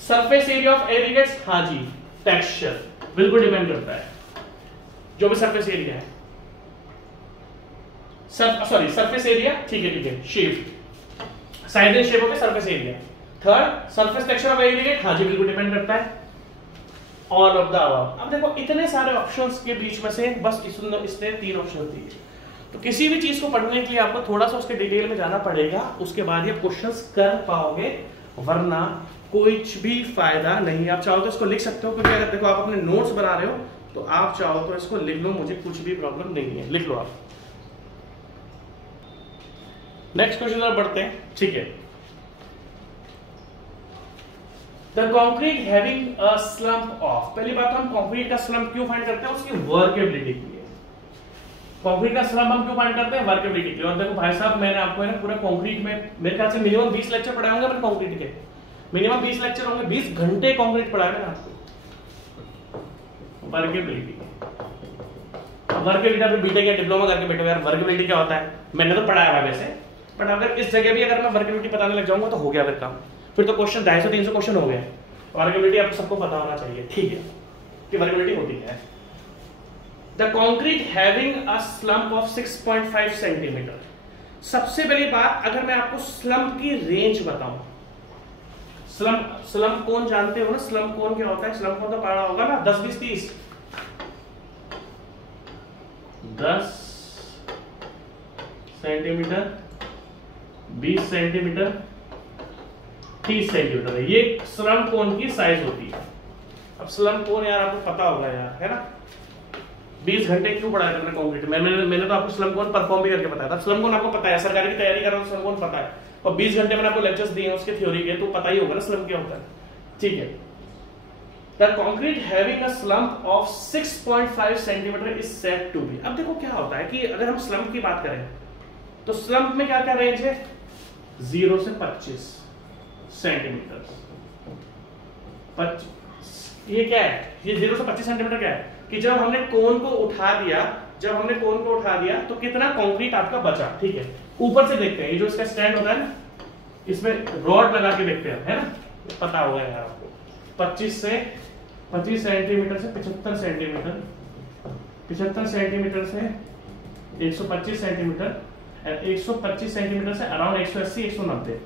सरफेस एरिया ऑफ एग्रीगेट्स, हाँ जी। टेक्सचर, बिल्कुल डिपेंड करता है, जो भी सरफेस एरिया है। सरफेस एरिया, ठीक है। Shape, size and shape of surface area. Third, surface texture of aggregate, हाँ जी बिल्कुल डिपेंड करता है। All of the above. अब देखो इतने सारे ऑप्शंस के बीच में से बस इसने 3 ऑप्शन दिए, तो किसी भी चीज को पढ़ने के लिए आपको थोड़ा सा उसके डिटेल में जाना पड़ेगा, उसके बाद ये क्वेश्चंस कर पाओगे, वरना कुछ भी फायदा नहीं। आप चाहो तो इसको लिख सकते हो, क्योंकि अगर देखो आप अपने नोट्स बना रहे हो तो आप चाहो तो इसको लिख लो, मुझे कुछ भी प्रॉब्लम नहीं है, लिख लो आप। नेक्स्ट क्वेश्चन पर बढ़ते हैं, ठीक है। The concrete having a slump of, पहली बात हम कंक्रीट का स्लम्प क्यों फाइंड करते हैं? उसकी वर्केबिलिटी के लिए। कंक्रीट का स्लैब हम क्यों फाइंड करते हैं? वर्केबिलिटी के लिए। और देखो भाई साहब, मैंने आपको है ना पूरा कंक्रीट में मेरे ख्याल से मिनिमम 20 लेक्चर पढ़ाए होंगे मैंने कंक्रीट के, मिनिमम 20 लेक्चर होंगे, 20 घंटे कंक्रीट पढ़ाया मैंने आपको वर्केबिलिटी। वर्केबिलिटी आप बीटेक या डिप्लोमा करके बैठे यार वर्केबिलिटी क्या होता है, मैंने तो पढ़ाया है वैसे, बट अगर इस जगह भी अगर मैं वर्केबिलिटी बताने लग जाऊंगा तो हो गया फिर काम, फिर तो क्वेश्चन 250-300 क्वेश्चन हो गए। वर्केबिलिटी आपको सबको पता होना चाहिए, ठीक है, कि वर्केबिलिटी होती है। The concrete having a slump of 6.5 centimetre. सबसे पहली बात, अगर मैं आपको स्लम्प की रेंज बताऊं, स्लम्प कोन जानते हो ना, स्लम्प कोन क्या होता है? स्लम्प कोन तो पढ़ा होगा ना, 10 20 30, 10 सेंटीमीटर, 20 सेंटीमीटर, 30 सेंटीमीटर, ये स्लम्प कोन की साइज होती है। अब स्लम्प कोन यार आपको पता होगा यार, है ना, 20 घंटे क्यों पढ़ाया तुमने कंक्रीट में? मैंने तो आपको स्लम्प कोन परफॉर्म भी करके बताया था। स्लम्प कोन आपको पता है, सरकारी की तैयारी कर रहा हूं, स्लम्प कोन पता है, और 20 घंटे मैंने आपको लेक्चर्स दिए हैं उसके थ्योरी के, तो पता ही होगा ना स्लम्प क्या होता है, ठीक है। The concrete having a slump of 6.5 centimetre is said to be. अब देखो क्या होता है कि अगर हम स्लम्प की बात करें तो स्लम्प में क्या क्या रेंज है? 0 से 25 सेंटीमीटर। ये क्या है? ये 0 से 25 सेंटीमीटर क्या है कि जब हमने कोन को उठा दिया, तो कितना कंक्रीट आपका बचा, ठीक है। ऊपर से देखते हैं, ये जो इसका स्टैंड होता है ना, इसमें रॉड लगा के देखते हैं, है ना, पता होगा यार आपको, 25 सेंटीमीटर से 75 सेंटीमीटर, 75 सेंटीमीटर से 125 सेंटीमीटर, 125 सेंटीमीटर से अराउंड 180 190।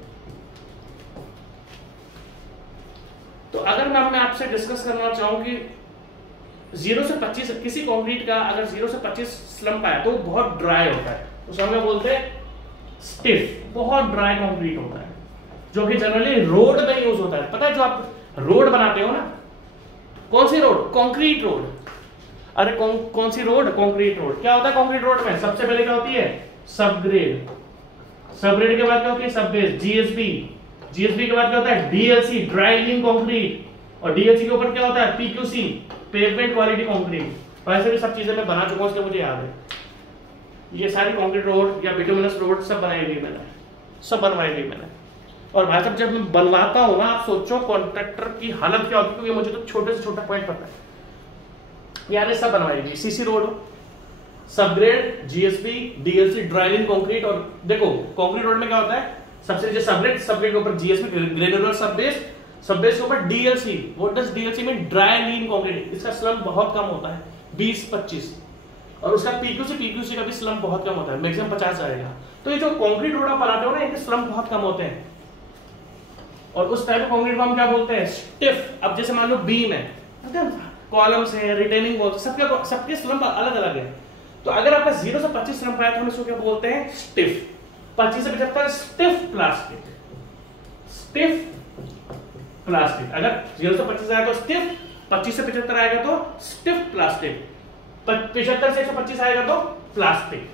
तो अगर मैं आपसे डिस्कस करना चाहूं कि 0 से 25 किसी कंक्रीट का अगर 0 से 25 स्लम्प आया तो बहुत ड्राई होता है, उसे हम बोलते हैं स्टिफ, बहुत ड्राई कंक्रीट होता है, जो कि जनरली रोड में यूज होता है। पता है जो आप रोड बनाते हो ना, कौन सी रोड? Concrete road. अरे कौन सी रोड? Concrete road. क्या होता है कंक्रीट रोड में? सबसे पहले क्या होती है? सबग्रेड, सबग्रेड के बाद क्या होती है? सबबेस, जीएसबी, जीएसबी के बाद क्या होता है? डीएलसी, ड्राई लिंक कंक्रीट, और डीएलसी के ऊपर क्या होता है? PQC, pavement quality concrete. वैसे भी सब चीजें मैं बना चुका हूं, इसलिए मुझे याद है। ये सारी कंक्रीट रोड या बिटुमिनस रोड सब बनाई हुई मैंने, सब बनवाई हुई मैंने। और भाई साहब जब मैं बनवाता हूं ना, आप सोचो कॉन्ट्रैक्टर की हालत क्या होती है, क्योंकि मुझे तो छोटे से छोटा पॉइंट पता है यार। ये सब बनवाई हुई, CC road, subgrade, GSB, DLC, dry link concrete. और देखो कंक्रीट रोड में क्या होता है? सबसे नीचे सबग्रेड, सबग्रेड के ऊपर जीएसबी, ग्रेनुलर सबबेस, सबबेस के ऊपर DLC. What does DLC mean? Dry lean concrete. इसका स्लम्प बहुत कम होता है, 20-25, और उसका पीक्यूसी का भी स्लम्प बहुत कम होता है, मैक्सिमम 50 जाएगा। तो ये जो कंक्रीट रोड आप बनाते हो ना, इनके स्लम्प बहुत कम होते हैं, और उस टाइप का कंक्रीट को हम क्या बोलते हैं? स्टिफ। अब जैसे मान लो बीम है, कॉलम्स है, रिटेनिंग वॉल्स, सबके स्लम्प अलग अलग है। तो अगर आपका 0 से 25 स्लम्प आया तो हम इसको क्या बोलते हैं? स्टिफ। 25 से 75 स्टिफ प्लास्टिक, स्टिफ प्लास्टिक। अगर 0 से 25 आएगा तो स्टिफ, 25 से 75 आएगा तो स्टिफ प्लास्टिक, 75 से 125 आएगा तो प्लास्टिक,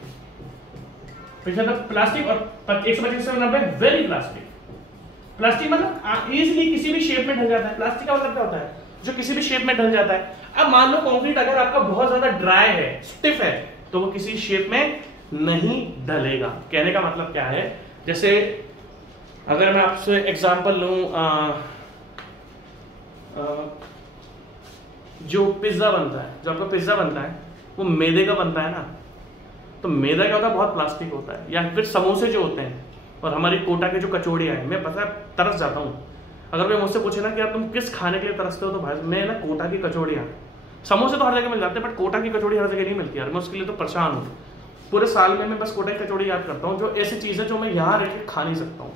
75 प्लास्टिक, और 125 से 90 वेरी प्लास्टिक। प्लास्टिक मतलब इजीली किसी भी शेप में ढल जाता है। प्लास्टिक का मतलब क्या होता है? जो किसी भी शेप में ढल जाता है। अब मान लो कंक्रीट अगर आपका बहुत ज्यादा ड्राई है, स्टिफ है, तो वो किसी शेप में नहीं ढलेगा। कहने का मतलब क्या है? जैसे अगर मैं आपसे एग्जांपल लूं, जो पिज्जा बनता है, जो आपका पिज्जा बनता है वो मैदे का बनता है ना, तो मैदा क्या होता है? बहुत प्लास्टिक होता है। या फिर समोसे जो होते हैं, और हमारी कोटा के जो कचौड़ियाँ हैं, मैं पता तरस जाता हूँ। अगर मैं मुझसे पूछे ना कि यार तुम किस खाने के लिए तरसते हो, तो भाई मैं ना कोटा की कचौड़ियाँ, समोसे तो हर जगह मिल जाते हैं, बट कोटा की कचौड़ी हर जगह नहीं मिलती यार। मैं उसके लिए तो परेशान हूँ। पूरे साल में मैं बस कोटा की कचौड़ी याद करता हूँ, जो ऐसी चीज़ है जो मैं यहाँ रह के खा नहीं सकता हूँ।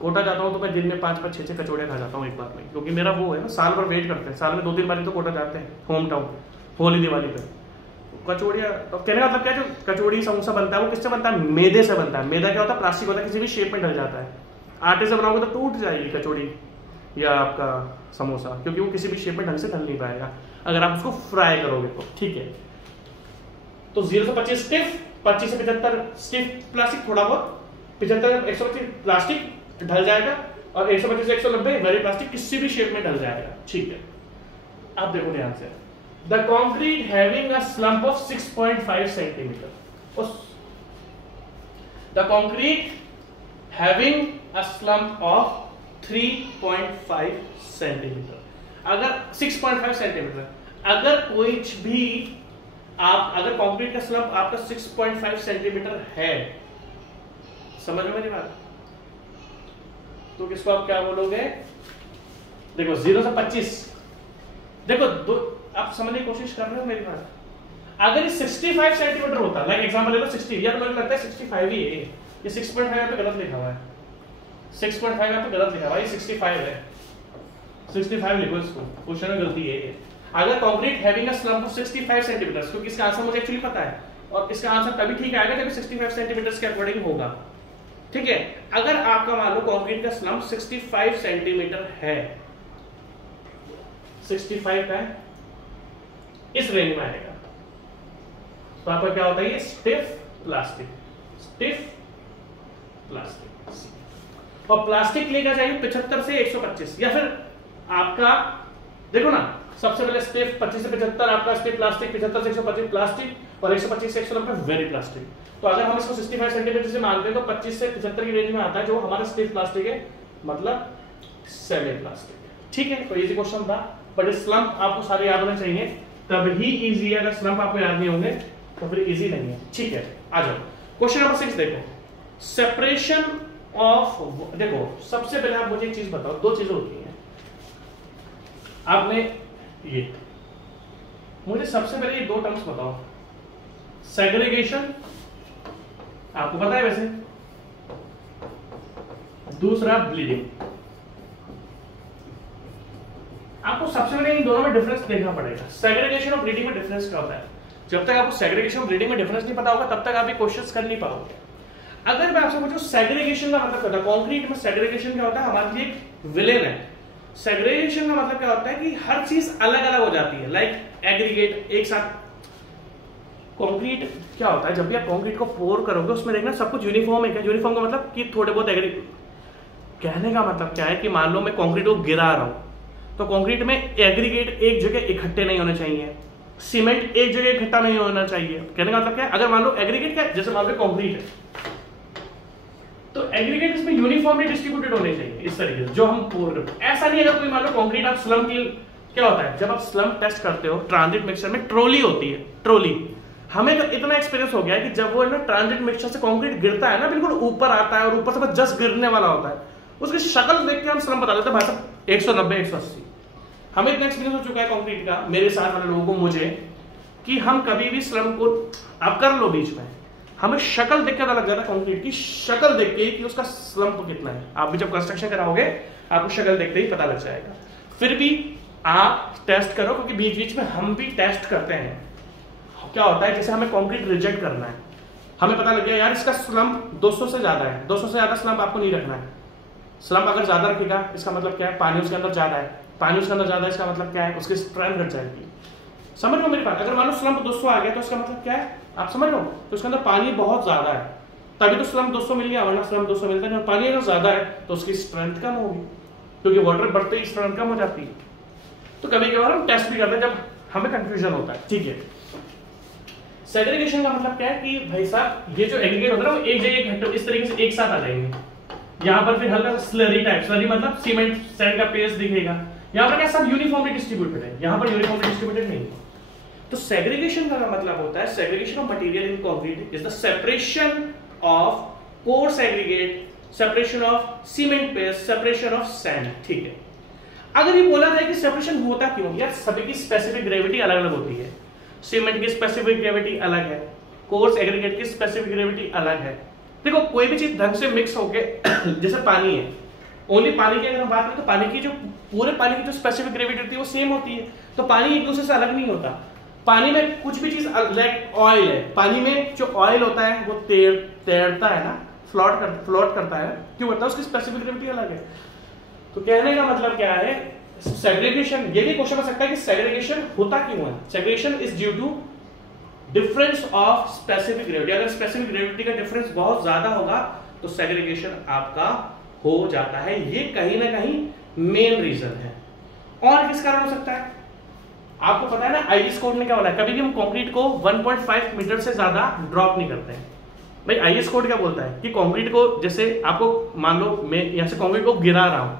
कोटा जाता हूँ तो मैं दिन में 5-5, 6-6 कचौड़ियाँ खा जाता हूँ एक बार में, क्योंकि मेरा वो है ना, साल भर वेट करते हैं, साल में 2-3 बार तो कोटा जाते हैं, होम टाउन, होली दिवाली पे। कचौड़ियाँ, तो कहने का मतलब क्या, जो कचौड़ी समोसा बनता है वो किससे बनता है? मैदे से बनता है। मैदा क्या होता है? प्लास्टिक होता है, किसी भी शेप में ढल जाता है। आटे से बनाओगे तो टूट जाएगी कचौड़ी या आपका समोसा, क्योंकि वो किसी भी शेप में ढंग से ढल नहीं पाएगा अगर आप उसको फ्राई करोगे तो, ठीक है। तो 0 से 25 स्टिफ, 25 से 75 स्टिफ प्लास्टिक, थोड़ा बहुत 75 125 प्लास्टिक ढल जाएगा, और 125 से 190 वेरी प्लास्टिक, किसी भी शेप में ढल जाएगा, ठीक है। आप देखो ध्यान से, the concrete having a slump of 6.5 centimetre, the concrete having a slump of 3.5 centimetre, अगर 6.5 सेंटीमीटर, अगर कोई भी अगर कंक्रीट का स्लंप आपका 6.5 सेंटीमीटर है, समझ में मेरी बात, तो किसको आप क्या बोलोगे? देखो 0 से 25, देखो दो, आप समझने की कोशिश कर रहे हो मेरी बात। अगर ये 65 सेंटीमीटर होता, लाइक एग्जांपल ले लो 60, यार मुझे लगता है 65 ही है, ये 6.5 यहाँ पे गलत लिखा हुआ है, 6.5 यहाँ पे गलत लिखा हुआ है, ये 65 है, 65 लिखो इसको, क्वेश्चन में गलती है ये। अगर concrete having a slump of 65 centimetre, क्योंकि इसका आंसर मुझे एक्चुअली पता है, और इसका आंसर तभी ठीक आएगा जब 65 सेंटीमीटर के अकॉर्डिंग होगा, ठीक है। अगर आपका मान लो कंक्रीट का स्लंप 65 सेंटीमीटर है, 65 का है, इस रेंज में आएगा, तो आपका क्या होता है? ये स्टिफ प्लास्टिक, स्टिफ प्लास्टिक। और प्लास्टिक लेकर जाइए 75 से 125, या फिर आपका देखो ना, सबसे पहले स्टिफ 25 से 75 आपका स्टिफ प्लास्टिक, 75 से 125 प्लास्टिक, और 125 से 190 वेरी प्लास्टिक। तो अगर हम इसको 65 सेंटीमीटर से मानते हैं तो 25 से 75 की रेंज में आता है, जो हमारा स्टिफ प्लास्टिक है, मतलब सेमी प्लास्टिक, ठीक है। तो इजी क्वेश्चन था, बट स्लंप आपको सारे याद होने चाहिए, तभी इजी है। अगर स्लंप आपको याद नहीं होंगे तो फिर इजी नहीं है, ठीक है। आ जाओ क्वेश्चन नंबर 6 देखो, सेपरेशन ऑफ, देखो सबसे पहले आप मुझे एक चीज बताओ, दो चीजें होती हैं, आपने ये मुझे सबसे पहले ये दो टर्म्स बताओ, सेग्रीगेशन आपको पता है वैसे, दूसरा ब्लीडिंग। आपको सबसे पहले इन दोनों में डिफरेंस देखना पड़ेगा। सेग्रीगेशन और ब्लीडिंग में डिफरेंस क्या होता है? जब तक आपको सेग्रीगेशन और ब्लीडिंग में डिफरेंस नहीं पता होगा तब तक आप ये क्वेश्चंस कर नहीं पाओगे। अगर मैं आपसे पूछूं सेग्रीगेशन का मतलब क्या होता है, कंक्रीट में सेग्रीगेशन क्या होता है? हमारे लिए एक विलेन है। सेग्रीगेशन का मतलब क्या होता है कि हर चीज अलग अलग हो जाती है, लाइक एग्रीगेट एक साथ। कंक्रीट क्या होता है, जब भी आप कंक्रीट को पोर करोगे उसमें देखना सब कुछ यूनिफॉर्म है। क्या यूनिफॉर्म का मतलब कि थोड़े बहुत कहने का मतलब क्या है कि मान लो मैं कंक्रीट को गिरा रहा हूं तो कंक्रीट में एग्रीगेट एक जगह इकट्ठे नहीं होने चाहिए, सीमेंट एक जगह इकट्ठा नहीं होना चाहिए। कहने का मतलब क्या है, अगर मान लो एग्रीगेट क्या, जैसे मान लो कंक्रीट है तो एग्रीगेट इसमें यूनिफॉर्मली डिस्ट्रीब्यूटेड होने चाहिए इस तरीके से जो हम पोर करते हैं। ऐसा नहीं है, अगर कोई मान लो कंक्रीट आप स्लम की, क्या होता है जब आप स्लम टेस्ट करते हो ट्रांजिट मिक्सचर में ट्रोली होती है, ट्रोली। हमें तो इतना एक्सपीरियंस हो गया है कि जब वो ना ट्रांजिट मिक्सचर से कंक्रीट गिरता है ना, बिल्कुल ऊपर आता है और ऊपर से बस जस्ट गिरने वाला होता है, उसकी शक्ल देख के हम स्लम बता देते हैं भाई साहब 190 180। हमें इतना एक्सपीरियंस हो चुका है कंक्रीट का, मेरे साथ वाले लोगों को, मुझे, कि हम कभी भी स्लम को आप कर लो बीच में, हमें शक्ल देख के पता लग जाता है कंक्रीट की शक्ल देख के कि उसका स्लंप कितना है। आप भी जब कंस्ट्रक्शन कराओगे आपको शक्ल देखते ही पता लग जाएगा। फिर भी आप टेस्ट करो, क्योंकि बीच बीच में हम भी टेस्ट करते हैं। क्या होता है, जैसे हमें कंक्रीट रिजेक्ट करना है, हमें पता लग गया यार इसका स्लंप 200 से ज्यादा है, 200 से ज्यादा स्लंप आपको नहीं रखना है। स्लंप अगर ज्यादा रखेगा इसका मतलब क्या है, पानी उसके अंदर ज्यादा है, पानी उसके अंदर ज्यादा है इसका मतलब क्या है, उसकी स्ट्रेंथ घट जाएगी। समझ लो मेरी बात, अगर मान लो स्लंप 200 आ गया तो इसका मतलब क्या है, आप समझ लो, तो उसके अंदर पानी बहुत ज्यादा है तभी तो स्लंप 200 मिल गया, वरना स्लंप 200 मिलता है। पानी अगर ज्यादा है तो उसकी स्ट्रेंथ कम होगी, क्योंकि वाटर बढ़ते ही स्ट्रेंथ कम हो जाती है। तो कभी कभार हम टेस्ट भी करते हैं जब हमें कंफ्यूजन होता है, ठीक है। सेग्रीगेशन का मतलब क्या है कि भाई साहब ये जो एग्रीगेट होता है ना वो एक जगह इकट्ठे इस तरीके से एक साथ आ जाएंगे। यहाँ पर फिर हल्का स्लरी टाइप, स्लरी मतलब सीमेंट सैंड का पेस्ट दिखेगा। यहाँ पर क्या सब यूनिफॉर्मली डिस्ट्रीब्यूटेड है, यहाँ पर यूनिफॉर्मली डिस्ट्रीब्यूटेड नहीं है। तो सेग्रीगेशन का मतलब होता है, segregation of material in concrete is the separation of coarse aggregate, separation of cement paste, separation of sand, ठीक है। अगर ये बोला जाए कि सेपरेशन होता क्यों, यार सभी की स्पेसिफिक ग्रेविटी अलग अलग होती है। सीमेंट की स्पेसिफिक ग्रेविटी अलग है, कोर्स एग्रीगेट की स्पेसिफिक ग्रेविटी अलग है। देखो कोई भी चीज ढंग से मिक्स होके जैसे पानी है, ओनली पानी की अगर हम बात करें तो पानी की जो पूरे पानी की जो स्पेसिफिक ग्रेविटी होती है वो सेम होती है, तो पानी एक दूसरे से अलग नहीं होता। पानी में कुछ भी चीज, लाइक ऑयल है, पानी में जो ऑयल होता है वो तैरता है ना, फ्लोट करता है, क्यों करता है, उसकी स्पेसिफिक ग्रेविटी अलग है। तो कहने का मतलब क्या है, सेग्रीगेशन, ये भी क्वेश्चन आ सकता है कि सेग्रीगेशन होता क्यों है। Segregation is due to difference of specific gravity. अगर स्पेसिफिक ग्रेविटी का डिफरेंस बहुत ज्यादा होगा तो सेग्रीगेशन आपका हो जाता है। ये कहीं ना कहीं मेन रीजन है। और किस कारण हो सकता है, आपको पता है ना आईएस कोड में क्या बोला है, कभी भी हम कंक्रीट को 1.5 मीटर से ज्यादा ड्रॉप नहीं करते हैं। भाई आईएस कोड क्या बोलता है कि कंक्रीट को, जैसे आपको मान लो मैं यहाँ से कंक्रीट को गिरा रहा हूँ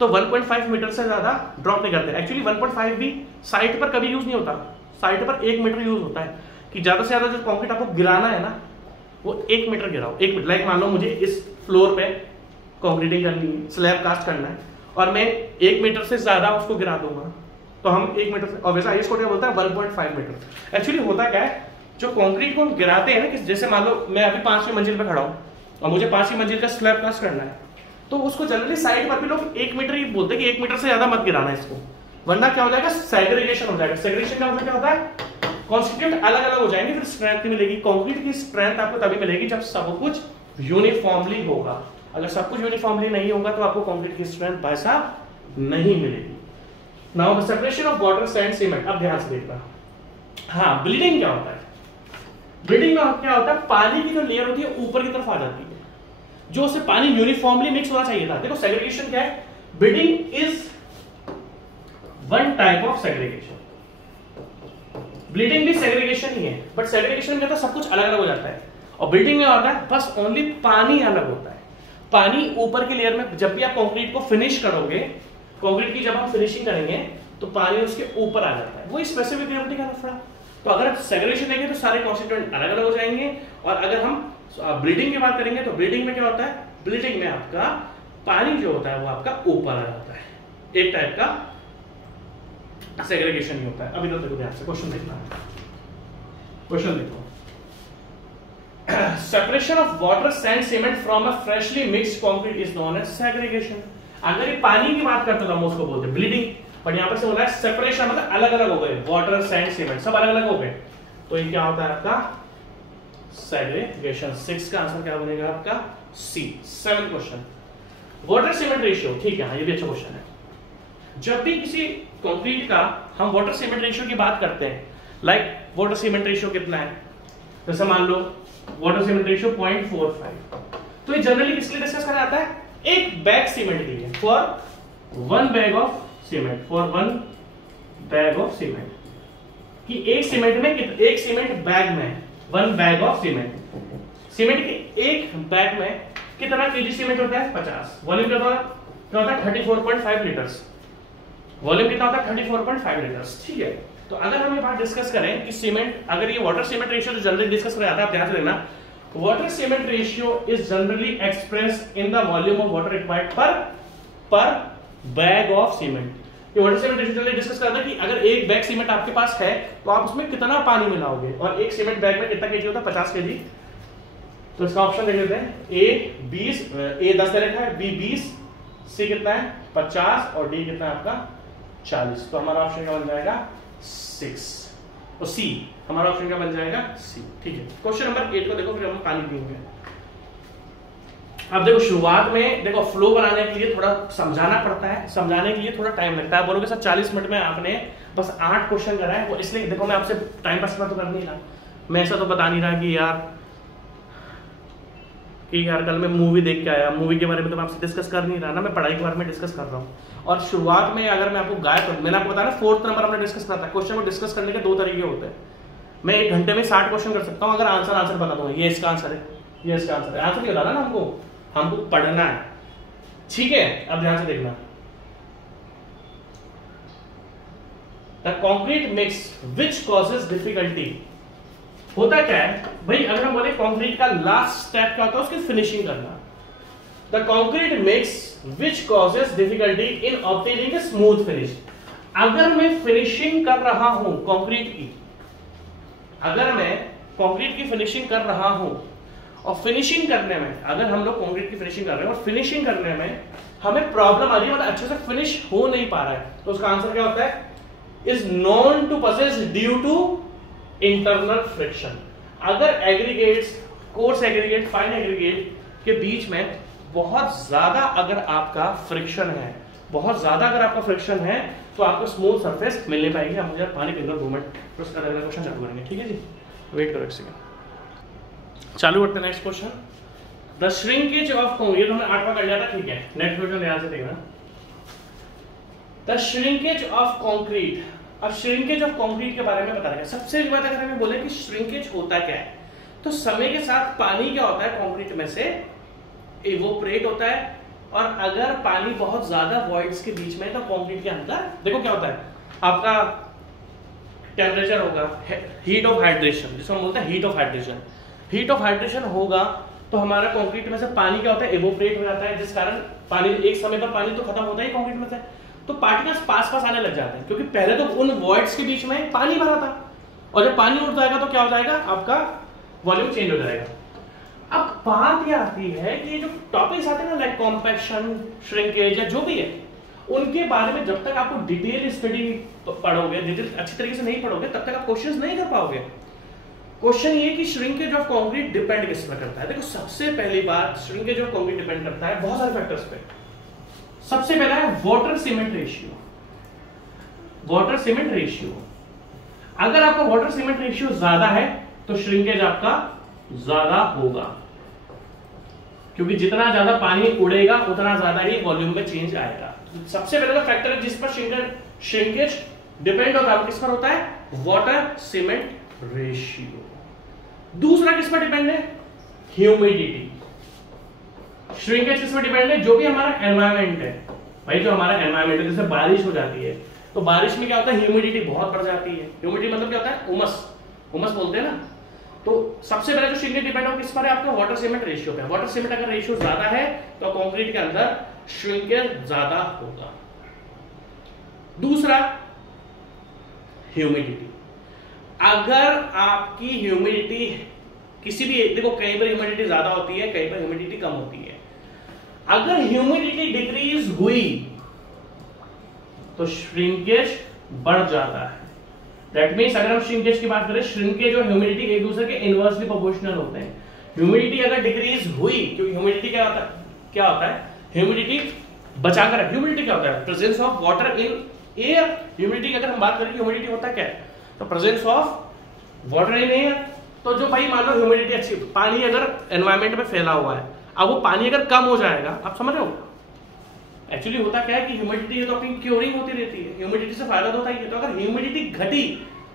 तो 1.5 मीटर से ज्यादा ड्रॉप नहीं करते। एक्चुअली 1.5 भी साइट पर कभी यूज नहीं होता, साइट पर 1 मीटर यूज होता है कि ज्यादा से ज्यादा जो कंक्रीट आपको गिराना है ना वो 1 मीटर गिराओ। 1 मीटर, लाइक मान लो मुझे इस फ्लोर पे कंक्रीटिंग करनी है, स्लैब कास्ट करना है और मैं 1 मीटर से ज्यादा उसको गिरा दूंगा तो हम 1 मीटर से, और वैसे आईएस कोड क्या बोलता है 1.5 मीटर। एक्चुअली होता क्या है, जो कंक्रीट को गिराते हैं ना, कि जैसे मान लो मैं अभी 5वीं मंजिल पे खड़ा हूं और मुझे 5वीं मंजिल का स्लैब कास्ट करना है तो उसको जनरली साइड पर भी लोग 1 मीटर ही बोलते हैं कि 1 मीटर से ज्यादा मत गिराना है इसको, वरना क्या हो जाएगा सेग्रीगेशन हो जाएगा। सेग्रीगेशन का मतलब क्या होता है, कॉन्स्टिट्यूएंट अलग अलग हो जाएंगे, फिर स्ट्रेंथ मिलेगी। कंक्रीट की स्ट्रेंथ आपको तभी मिलेगी जब सब कुछ यूनिफॉर्मली होगा। अगर सब कुछ यूनिफॉर्मली नहीं होगा तो आपको कंक्रीट की स्ट्रेंथ भाई साहब नहीं मिलेगी। Now the separation of water, sand, cement. अब ध्यान से देखना, हाँ ब्लीडिंग क्या होता है, ब्लीडिंग में क्या होता है, पानी की जो लेयर होती है ऊपर की तरफ आ जाती है, जो उससे पानी यूनिफॉर्मली मिक्स होना चाहिए था। देखो सेग्रीगेशन क्या है, bleeding is one type of segregation. Bleeding भी सेग्रीगेशन ही है, बट सेग्रीगेशन में तो सब कुछ अलग अलग हो जाता है और ब्लीडिंग में होता है बस ओनली पानी अलग होता है। पानी ऊपर की लेयर में, जब भी आप कंक्रीट को फिनिश करोगे, कंक्रीट की जब हम फिनिशिंग करेंगे तो पानी उसके ऊपर आ जाता है, वो स्पेसिफिक ग्रेविटी का लफड़ा। तो अगर आप सेग्रीगेशन देखेंगे तो सारे कॉन्स्टिट्यूएंट अलग अलग हो जाएंगे, और अगर हम ब्लीडिंग की बात करेंगे तो ब्लीडिंग में क्या होता है, ब्लीडिंग में आपका पानी जो होता है वो आपका ऊपर आ जाता है, एक टाइप का सेग्रीगेशन ही होता है। अभी तो देखो ध्यान से क्वेश्चन देखना है, क्वेश्चन देखो, separation of water, sand, cement from a freshly mixed concrete is known as segregation. अगर ये पानी की बात करते तो हम उसको बोलते ब्लीडिंग, बट यहां पर से बोला है सेपरेशन, मतलब अलग अलग हो गए, वाटर, सैंड, सीमेंट सब अलग अलग हो गए, तो ये क्या होता है आपका सेग्रीगेशन। 6 का आंसर क्या बनेगा आपका सी। 7th question, water cement ratio. ठीक है, हाँ ये भी अच्छा क्वेश्चन है। जब भी किसी कंक्रीट का हम वाटर सीमेंट रेशियो की बात करते हैं, लाइक वाटर सीमेंट रेशियो कितना है, जैसे मान लो वाटर सीमेंट रेशियो 0.45, तो ये जनरली किसके लिए डिस्कस करा जाता है, एक बैग सीमेंट के लिए, for 1 bag of cement, for 1 bag of cement, कि एक सीमेंट में एक सीमेंट बैग में 1 बैग ऑफ सीमेंट, सीमेंट के एक बैग में कितना केजी सीमेंट होता है 50, वॉल्यूम कितना होता है 34.5 लीटर्स, वॉल्यूम कितना होता है 34.5 लीटर्स। ठीक है, तो अगर हम ये बात डिस्कस करें कि सीमेंट, अगर ये वाटर सीमेंट रेशियो जो जनरली डिस्कस किया जाता है, आप ध्यान से देखना, water cement ratio is generally expressed in the volume of water required पर बैग ऑफ सीमेंट। ये water cement ratio generally discuss करता है कि अगर एक बैग सीमेंट आपके पास है तो आप उसमें कितना पानी मिलाओगे, और एक सीमेंट बैग में कितना केजी होता है 50 केजी। तो इसका ऑप्शन देख लेते हैं, ए 10 दे रखा है, बी 20, सी कितना है 50 और डी कितना है आपका 40। तो हमारा ऑप्शन क्या बन जाएगा 6, और सी हमारा ऑप्शन क्या बन जाएगा सी। ठीक है, क्वेश्चन नंबर 8 को देखो, फिर हम पानी पिएंगे। अब देखो शुरुआत में देखो फ्लो बनाने के लिए थोड़ा समझाना पड़ता है, समझाने के लिए थोड़ा टाइम लगता है। बोलोगे सर 40 मिनट में आपने बस 8 क्वेश्चन करा है, वो इसलिए देखो मैं आपसे टाइम पास तो कर नहीं रहा, मैं ऐसा तो बता नहीं रहा कि यार कल मैं मूवी देख के आया, मूवी के बारे में तो मैं आपसे डिस्कस कर नहीं रहा ना, मैं पढ़ाई के बारे में डिस्कस कर रहा हूँ। और शुरुआत में अगर मैं आपको मैंने आपको बताया ना 4th नंबर हमने डिस्कस करा था, क्वेश्चन को डिस्कस करने के 2 तरीके होते हैं। मैं 1 घंटे में 60 क्वेश्चन कर सकता हूँ अगर आंसर बता दूंगा, ये इसका आंसर है, ये इसका आंसर है, आंसर नहीं बताना ना हमको पढ़ना है। ठीक है, अब ध्यान से देखना, the concrete mix which causes difficulty. होता क्या है भाई, अगर हम बोले कंक्रीट का लास्ट स्टेप क्या होता है, उसकी फिनिशिंग करना। The concrete mix which causes difficulty in obtaining a smooth finish. अगर मैं फिनिशिंग कर रहा हूं कंक्रीट की, अगर मैं कंक्रीट की फिनिशिंग कर रहा हूं और फिनिशिंग करने में, अगर हम लोग कंक्रीट की फिनिशिंग कर रहे हैं और फिनिशिंग करने में हमें प्रॉब्लम आ रही है, मतलब अच्छे से फिनिश हो नहीं पा रहा है, तो उसका आंसर क्या होता है, is known to possess due to internal friction. अगर aggregates, coarse aggregate, fine aggregate के बीच में बहुत ज्यादा अगर आपका फ्रिक्शन है, बहुत ज्यादा अगर आपका फ्रिक्शन है, तो आपको स्मूथ सरफेस मिल नहीं पाएगी। हम मुझे पानी पीकर 2 मिनट, तो उसका अगला क्वेश्चन चालू करेंगे। ठीक है जी, वेट करो 1 सेकंड, चालू करते हैं next question. The shrinkage of concrete, ये तो हमने 8वां कर लिया था। ठीक है, नेक्स्ट क्वेश्चन ध्यान से देखना। द श्रिंकेज ऑफ कंक्रीट अब श्रिंकेज ऑफ कंक्रीट के बारे में बता रहे हैं। सबसे पहली बात अगर हमें बोले कि श्रिंकेज होता क्या है, तो समय के साथ पानी क्या होता है कंक्रीट में से इवोपरेट होता है, और अगर पानी बहुत ज्यादा वॉइड्स के बीच में तो कंक्रीट के अंदर देखो क्या होता है, आपका टेम्परेचर होगा, हीट ऑफ हाइड्रेशन जिसको हम बोलते हैं heat of hydration. Heat of hydration होगा तो हमारा कंक्रीट में से पानी क्या होता है इवोपरेट हो जाता है, जिस कारण पानी एक समय पर पानी तो खत्म होता है कंक्रीट में से, तो पार्टिकल्स पास पास आने लग जाते हैं, क्योंकि पहले तो उन वॉइड्स के बीच में पानी भरा था, और जब पानी उठ जाएगा तो क्या हो जाएगा, आपका वॉल्यूम चेंज हो जाएगा। अब बात यह आती है कि जो टॉपिक्स आते हैं ना लाइक कॉम्पैक्शन, श्रिंकेज या जो भी है, उनके बारे में जब तक आपको डिटेल स्टडी पढ़ोगे, डिटेल अच्छी तरीके से नहीं पढ़ोगे, तब तक आप क्वेश्चंस नहीं कर पाओगे। क्वेश्चन ये कि श्रिंकेज ऑफ कंक्रीट डिपेंड किस पर करता है। देखो सबसे पहली बात, श्रिंकेज ऑफ कंक्रीट डिपेंड करता है बहुत सारे फैक्टर्स पे। सबसे पहला है water cement ratio. Water cement ratio, अगर आपका वाटर सीमेंट रेशियो ज्यादा है तो श्रिंकेज आपका ज्यादा होगा, क्योंकि जितना ज्यादा पानी उड़ेगा उतना ज्यादा ही वॉल्यूम में चेंज आएगा। सबसे पहले तो फैक्टर है जिस पर श्रिंकेज डिपेंड होता है, किस पर होता है, वाटर सीमेंट रेशियो। दूसरा किस पर डिपेंड है, ह्यूमिडिटी। श्रिंकेज किस पर डिपेंड है, जो भी हमारा एनवायरमेंट है भाई, जो हमारा एनवायरमेंट है, जैसे बारिश हो जाती है तो बारिश में क्या होता है, ह्यूमिडिटी बहुत बढ़ जाती है। ह्यूमिडिटी मतलब क्या होता है, उमस, उमस बोलते हैं ना। तो सबसे पहले जो श्रिंकेज डिपेंड हो किस पर है, आपका वाटर सीमेंट रेशियो पे। वाटर सीमेंट अगर रेशियो ज्यादा है तो कंक्रीट के अंदर श्रिंकेज ज्यादा होगा। दूसरा ह्यूमिडिटी, अगर आपकी ह्यूमिडिटी किसी भी, देखो कहीं पर ह्यूमिडिटी ज्यादा होती है, कहीं पर ह्यूमिडिटी कम होती है। अगर ह्यूमिडिटी डिक्रीज हुई तो श्रिंकेज बढ़ जाता है। दैट मींस अगर हम श्रिंकेज की बात करें, श्रिंकेज और ह्यूमिडिटी एक दूसरे के इनवर्सली प्रोपोर्शनल होते हैं। ह्यूमिडिटी अगर डिक्रीज हुई, क्योंकि ह्यूमिडिटी क्या होता है, ह्यूमिडिटी बचाकर, ह्यूमिडिटी क्या होता है, presence of water in air. Humidity अगर हम बात करें, ह्यूमिडिटी होता है क्या है, तो presence of water in air. तो जो भाई मान लो ह्यूमिडिटी अच्छी, पानी अगर एनवायरमेंट में फैला हुआ है, अब वो पानी अगर कम हो जाएगा, आप समझ रहे हो, एक्चुअली होता क्या है कि ह्यूमिडिटी तो अपनी क्योरिंग होती रहती है, ह्यूमिडिटी से फायदा तो होता ही है। तो अगर ह्यूमिडिटी घटी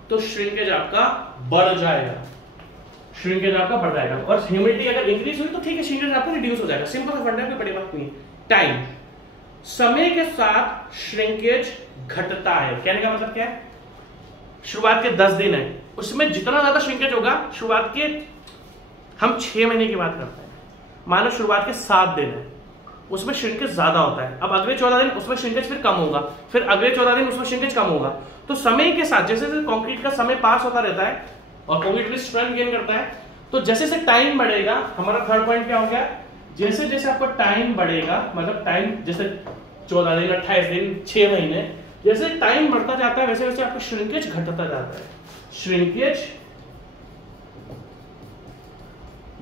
तो श्रिंकेज आपका बढ़ जाएगा, श्रिंकेज आपका बढ़ जाएगा। और ह्यूमिडिटी अगर इंक्रीज हुई तो ठीक है, श्रिंकेज आपका रिड्यूस हो जाएगा। सिंपल सा फंडा है, कोई बड़ी बात नहीं। टाइम, समय के साथ श्रिंकेज घटता है। कहने का मतलब क्या है, शुरुआत के 10 दिन है, उसमें जितना ज्यादा श्रिंकेज होगा, शुरुआत के हम 6 महीने की बात करते हैं, मानो शुरुआत के 7 दिन है, उसमें श्रिंकेज ज्यादा होता है। अब अगले 14 दिन उसमें श्रिंकेज फिर कम होगा, फिर अगले 14 दिन उसमें श्रिंकेज कम होगा। तो समय के साथ जैसे जैसे कंक्रीट का समय पास होता रहता है और कंक्रीट भी स्ट्रेंथ गेन करता है, तो जैसे जैसे टाइम बढ़ेगा, हमारा थर्ड पॉइंट क्या हो गया, जैसे जैसे आपका टाइम बढ़ेगा, मतलब टाइम जैसे 14 दिन, 28 दिन, 6 महीने, जैसे टाइम बढ़ता जाता है वैसे वैसे आपका श्रिंकेज घटता जाता है। Shrinkage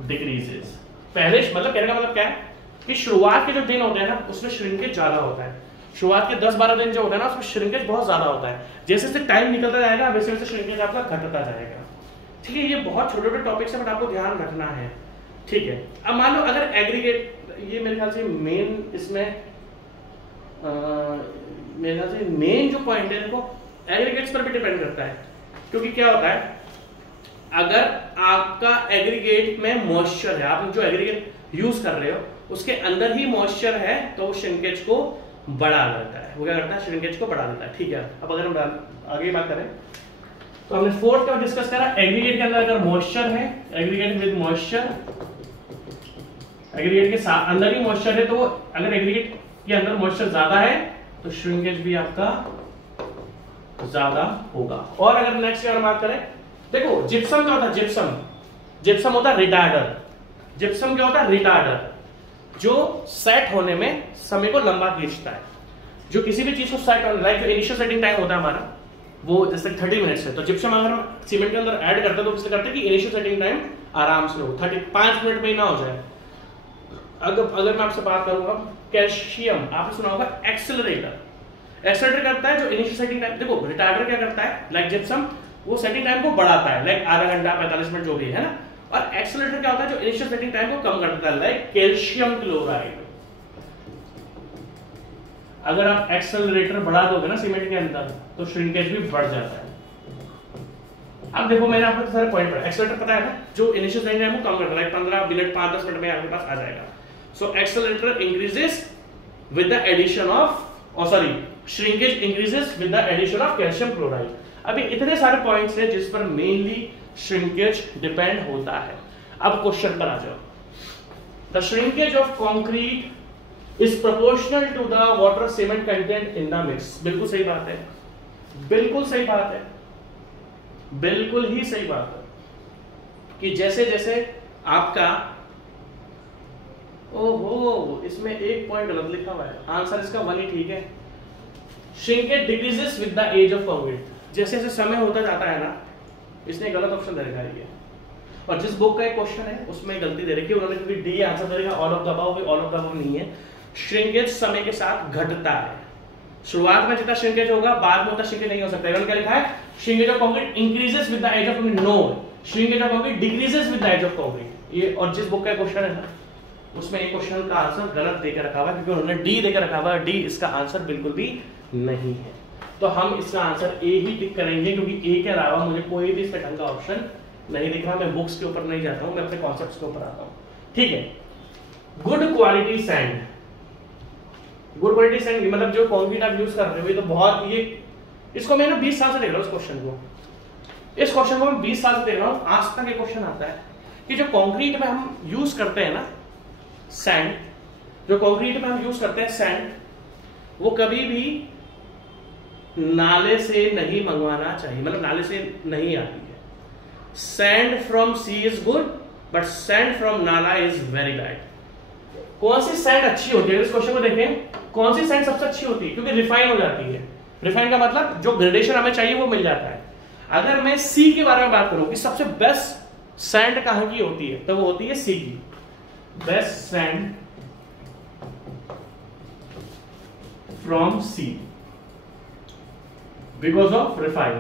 decreases. पहले मतलब कहने का मतलब क्या है कि शुरुआत के जो दिन होते हैं ना, उसमें श्रिंकेज ज्यादा होता है। शुरुआत के 10-12 दिन जो होता है ना, उसमें श्रिंकेज बहुत ज्यादा होता है। जैसे जैसे टाइम निकलता जाएगा वैसे वैसे श्रिंकेज आपका घटता जाएगा। ठीक है, ये बहुत छोटे छोटे टॉपिक्स है, बट आपको ध्यान रखना है। ठीक है, अब मान लो अगर एग्रीगेट, ये मेरे ख्याल से मेन इसमें मेरे ख्याल से मेन जो पॉइंट है, देखो एग्रीगेट्स पर भी डिपेंड करता है। क्योंकि क्या होता है, अगर आपका एग्रीगेट में मॉइस्चर है, आप जो एग्रीगेट यूज कर रहे हो उसके अंदर ही मॉइस्चर है, तो वो श्रिंकेज को बढ़ा देता है। वो क्या करता है, श्रिंकेज को बढ़ा देता है। ठीक है, अब अगर हम आगे बात करें तो हमने फोर्थ का डिस्कस करा, एग्रीगेट के अंदर अगर मॉइस्चर है, एग्रीगेट विद मॉइस्चर, एग्रीगेट के साथ अंदर ही मॉइस्चर है, तो अगर एग्रीगेट के अंदर मॉइस्चर ज्यादा है तो श्रिंकेज भी आपका ज्यादा होगा। और अगर नेक्स्ट अगर बात करें, देखो जिप्सम क्या होता है, जिप्सम होता है रिटार्डर। जिप्सम क्या होता है, रिटार्डर, जो सेट होने में समय को लंबा खींचता है। जो किसी भी चीज को सेट होने, लाइक जो इनिशियल सेटिंग टाइम होता है हमारा, वो जैसे 30 मिनट्स है, तो जिप्सम अगर हम सीमेंट के अंदर ऐड करते हैं तो इससे करते हैं कि इनिशियल सेटिंग टाइम आराम से हो, 35 मिनट में ही ना हो जाए। अगर मैं आपसे बात करूंगा, कैल्शियम आपने सुना होगा, एक्सेलरेटर करता है जो इनिशियल सेटिंग टाइम। देखो रिटार्डर क्या करता है, लाइक जिप्सम, वो सेटिंग टाइम को बढ़ाता है, लाइक आधा घंटा 45 मिनट जो भी है ना। और एक्सेलरेटर क्या होता है, जो इनिशियल सेटिंग टाइम को कम कर देता है, लाइक कैल्शियम क्लोराइड। अगर आप एक्सेलरेटर बढ़ा दोगे ना सीमेंट के अंदर, तो श्रिंकेज भी बढ़ जाता है। अब देखो मैंने आपको सारे पॉइंट पढ़ा। एक्सेलरेटर पता है ना, जो इनिशियल टाइम है वो कम करता है, 15 मिनट 5-10 मिनट में आपके पास आ जाएगा। So accelerator increases with the addition of shrinkage increases with the addition of calcium chloride. अभी इतने सारे पॉइंट्स हैं जिस पर मेनली श्रिंकेज डिपेंड होता है। अब क्वेश्चन पर आ जाओ। The shrinkage of concrete is proportional to the water cement content in the mix. बिल्कुल सही बात है, बिल्कुल सही बात है, बिल्कुल ही सही बात है कि जैसे जैसे आपका ओहो इसमें एक पॉइंट गलत लिखा हुआ है, आंसर इसका 1 ही ठीक है। Shrinkage decreases with the age of concrete. जैसे जैसे समय होता जाता है ना, इसने गलत ऑप्शन दे रखा है। और जिस बुक का एक क्वेश्चन है उसमें गलती दे रखी है उन्होंने, क्योंकि डी आंसर दे रखा, all of the above, all of the above नहीं है। श्रिंकेज समय के साथ घटता है। शुरुआत में जितना श्रिंकेज होगा बाद में उतना श्रिंकेज नहीं हो सकता। इन्होंने क्या लिखा है, shrinkage of concrete increases with the age of concrete. No, shrinkage of concrete decreases with the age of concrete. ये और जिस बुक का क्वेश्चन है ना उसमें एक क्वेश्चन का आंसर गलत देकर रखा हुआ है, क्योंकि उन्होंने डी देकर रखा हुआ है। डी इसका आंसर बिल्कुल भी नहीं है, तो हम इसका आंसर ए ही टिक करेंगे, क्योंकि ए के अलावा मुझे कोई भी इसका ढंग का ऑप्शन नहीं दिख रहा। मैं बुक्स के ऊपर नहीं जाता हूं, मैं अपने कॉन्सेप्ट्स के ऊपर आता हूं। ठीक है, good quality sand. Good quality sand मतलब जो कंक्रीट आप यूज कर रहे हो, ये तो बहुत, ये इसको मैं ना 20 साल से देख रहा हूं। इस क्वेश्चन को मैं 20 साल से देख रहा हूं। आज तक ये क्वेश्चन आता है कि जो कंक्रीट में हम यूज करते हैं ना सैंड, जो कंक्रीट में हम यूज करते हैं सैंड, वो कभी भी नाले से नहीं मंगवाना चाहिए, मतलब नाले से नहीं आती है। Sand from sea is good but sand from nala is very bad. कौन सी सैंड अच्छी होती है? इस क्वेश्चन को देखें, कौन सी सैंड सबसे अच्छी होती है? क्योंकि रिफाइन हो जाती है। रिफाइन का मतलब जो ग्रेडेशन हमें चाहिए वो मिल जाता है। अगर मैं सी के बारे में बात करूं कि सबसे बेस्ट सैंड कहां की होती है, तो वो होती है सी की। Best sand from sea because of refine,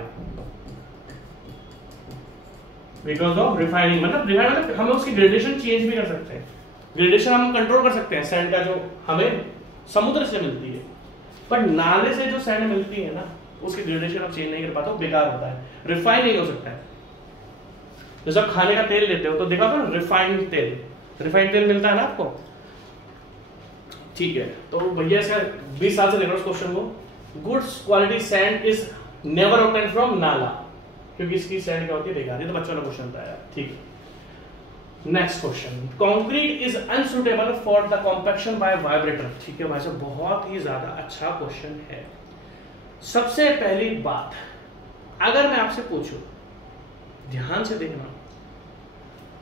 because of refining. मतलब हम उसकी ग्रेडेशन चेंज भी कर सकते हैं, ग्रेडेशन हम कंट्रोल कर सकते हैं सैंड का, जो हमें समुद्र से मिलती है। पर नाले से जो सैंड मिलती है ना, उसकी ग्रेडेशन आप चेंज नहीं कर पाते, बेकार होता है, रिफाइन नहीं हो सकता है। जैसे आप खाने का तेल लेते हो तो देखा था रिफाइंड तेल, रिफाइंड तेल मिलता है ना आपको। ठीक है, तो भैया इसका 20 साल से देख रहा हूं क्वेश्चन को। Good quality sand is never obtain from नाला, क्योंकि इसकी सैंड क्या होती है, बेकार। ये तो बच्चों ने क्वेश्चन बताया। ठीक है, next question. Concrete is unsuitable for the compaction by vibrator. ठीक है भाई साहब, बहुत ही ज्यादा अच्छा क्वेश्चन है। सबसे पहली बात, अगर मैं आपसे पूछूं, ध्यान से देखना,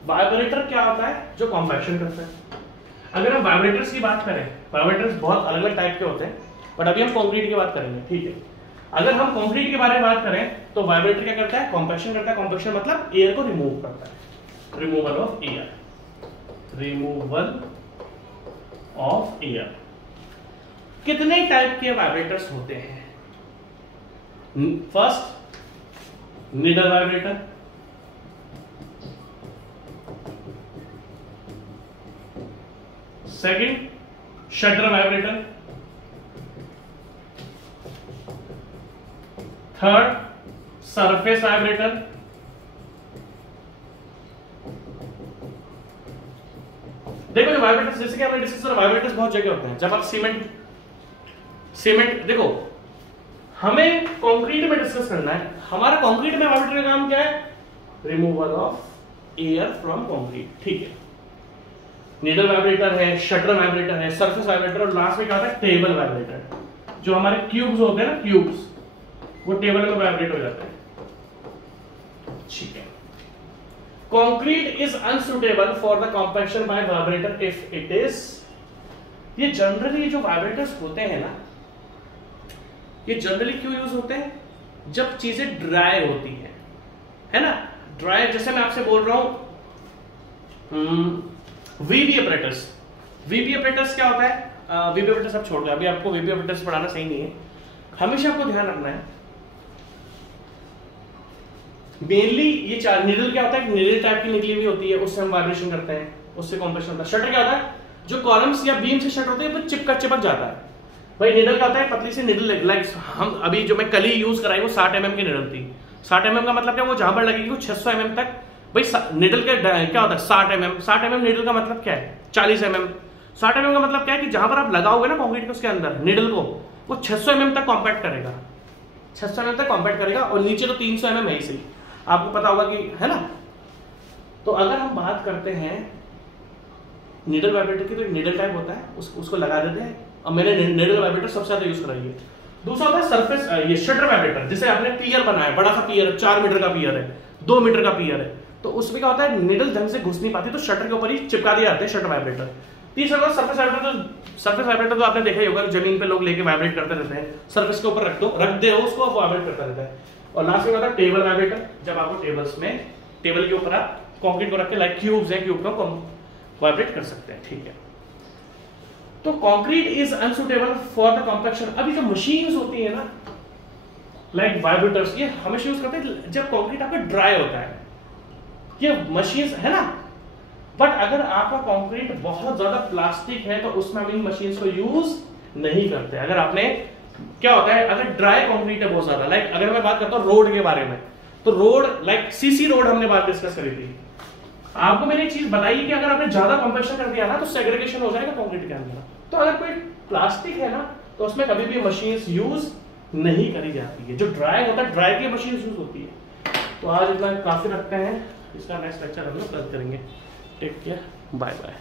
वाइब्रेटर क्या होता है? जो कॉम्पैक्शन करता है। अगर हम वाइब्रेटर्स की बात करें, वाइब्रेटर्स बहुत अलग अलग टाइप के होते हैं, बट अभी हम कंक्रीट की बात करेंगे। ठीक है, अगर हम कंक्रीट के बारे में बात करें तो वाइब्रेटर क्या करता है? कॉम्पैक्शन करता है। कॉम्पैक्शन मतलब एयर को रिमूव करता है, removal of air, removal of air. कितने टाइप के वाइब्रेटर्स होते हैं? First, needle vibrator, second, shutter vibrator, third, surface vibrator, देखो जो वाइब्रेटर्स, जैसे कि हमने डिस्कस किया, वाइब्रेटर्स बहुत जगह होते हैं। जब आप सीमेंट देखो, हमें कंक्रीट में डिस्कस करना है, हमारा कंक्रीट में वाइब्रेटर का काम क्या है? Removal of air from concrete. ठीक है, नीडल वाइब्रेटर है, शटर वाइब्रेटर है, सरफेस वाइब्रेटर, और लास्ट में क्या होता है? Table vibrator. जो हमारे क्यूब्स होते हैं ना, क्यूब्स, वो टेबल में वाइब्रेट हो जाते हैं। ठीक है, concrete is unsuitable for the compaction by vibrator if it is, ये जनरली जो वाइब्रेटर्स होते हैं ना, ये जनरली क्यों यूज होते हैं? जब चीजें ड्राई होती है ना, ड्राई। जैसे मैं आपसे बोल रहा हूं वीवी ऑपरेटर्स। वीवी ऑपरेटर्स क्या होता है? वीवी ऑपरेटर्स आप छोड़ दो, अभी आपको वीवी ऑपरेटर्स पढ़ाना सही नहीं है। हमेशा आपको ध्यान रखना है, मेनली ये चार नीडल क्या होता है? नीडल टाइप की निकली हुई होती है, उससे हम वाइब्रेशन करते हैं, उससे कॉम्प्रेशन होता है। शटर क्या होता है? जो कॉलम्स या बीम से शट होते हैं वो चिपक जाता है। भाई निडल का होता है पतली सी निडल, लाइक हम अभी जो मैं कल ही यूज कराई वो 60 mm की निडल थी। 60 mm का मतलब क्या, वो जहां पर लगेगी वो 600 mm तक। भाई निडल के क्या होता है 60 mm, 60 mm निडल का मतलब क्या है 40 mm। 60 mm का मतलब क्या है कि जहां पर आप लगाओगे ना कंक्रीट के उसके अंदर निडल को, वो 600 mm तक कॉम्पैक्ट करेगा, 600 mm तक कॉम्पैक्ट करेगा। और नीचे तो 300 mm है ही सही, आपको पता होगा कि है ना। तो अगर हम बात करते हैं निडल वाइब्रेटर की, तो एक निडल टाइप होता है, उसको लगा देते हैं। और मैंने निडल वाइब्रेटर सबसे ज्यादा यूज कराई है। दूसरा होता है सरफेस, ये शटर वाइब्रेटर, जिसे आपने पियर बनाया, बड़ा सा पियर, 4 मीटर का पियर है, 2 मीटर का पियर है, तो उसमें क्या होता है निडल ढंग से घुस नहीं पाती, तो शटर के ऊपर ही चिपका दिया जाता है शटर वाइब्रेटर। तीसरा होता है सरफेस वाइब्रेटर। सरफेस वाइब्रेटर तो आपने देखा ही होगा, जमीन पे लोग लेके वाइब्रेट करते रहते हैं, सरफेस के ऊपर रख दे उसको, वाइब्रेट करता रहता है। और लास्ट में होता है टेबल वाइब्रेटर, जब आपको टेबल्स में, टेबल के ऊपर आप कंक्रीट को रख के, लाइक क्यूब्स है, क्यूब को वाइब्रेट कर सकते हैं, ठीक है। तो concrete is unsuitable for the compaction. अभी जो मशीन्स होती है ना, लाइक वाइब्रेटर्स, ये हमेशा यूज करते हैं जब कंक्रीट आपका ड्राई होता है, ये मशीन्स है ना। बट अगर आपका कंक्रीट बहुत ज्यादा प्लास्टिक है तो उसमें हम इन मशीन्स को यूज नहीं करते। अगर आपने, क्या होता है अगर ड्राई कंक्रीट है बहुत ज्यादा, लाइक अगर मैं बात करता हूं रोड के बारे में, तो रोड लाइक सीसी रोड हमने बात डिस्कस करी थी, आपको मैंने एक चीज बताई कि अगर आपने ज्यादा कंप्रेशन कर दिया ना तो सेग्रीगेशन हो जाएगा कंक्रीट के अंदर। तो अगर कोई प्लास्टिक है ना तो उसमें कभी भी मशीन्स यूज नहीं करी जाती है। जो ड्राई होता है, ड्राई की मशीन्स यूज होती है। तो आज इतना काफी रखते हैं, इसका नेक्स्ट लेक्चर हम लोग कल करेंगे। Take care, bye bye.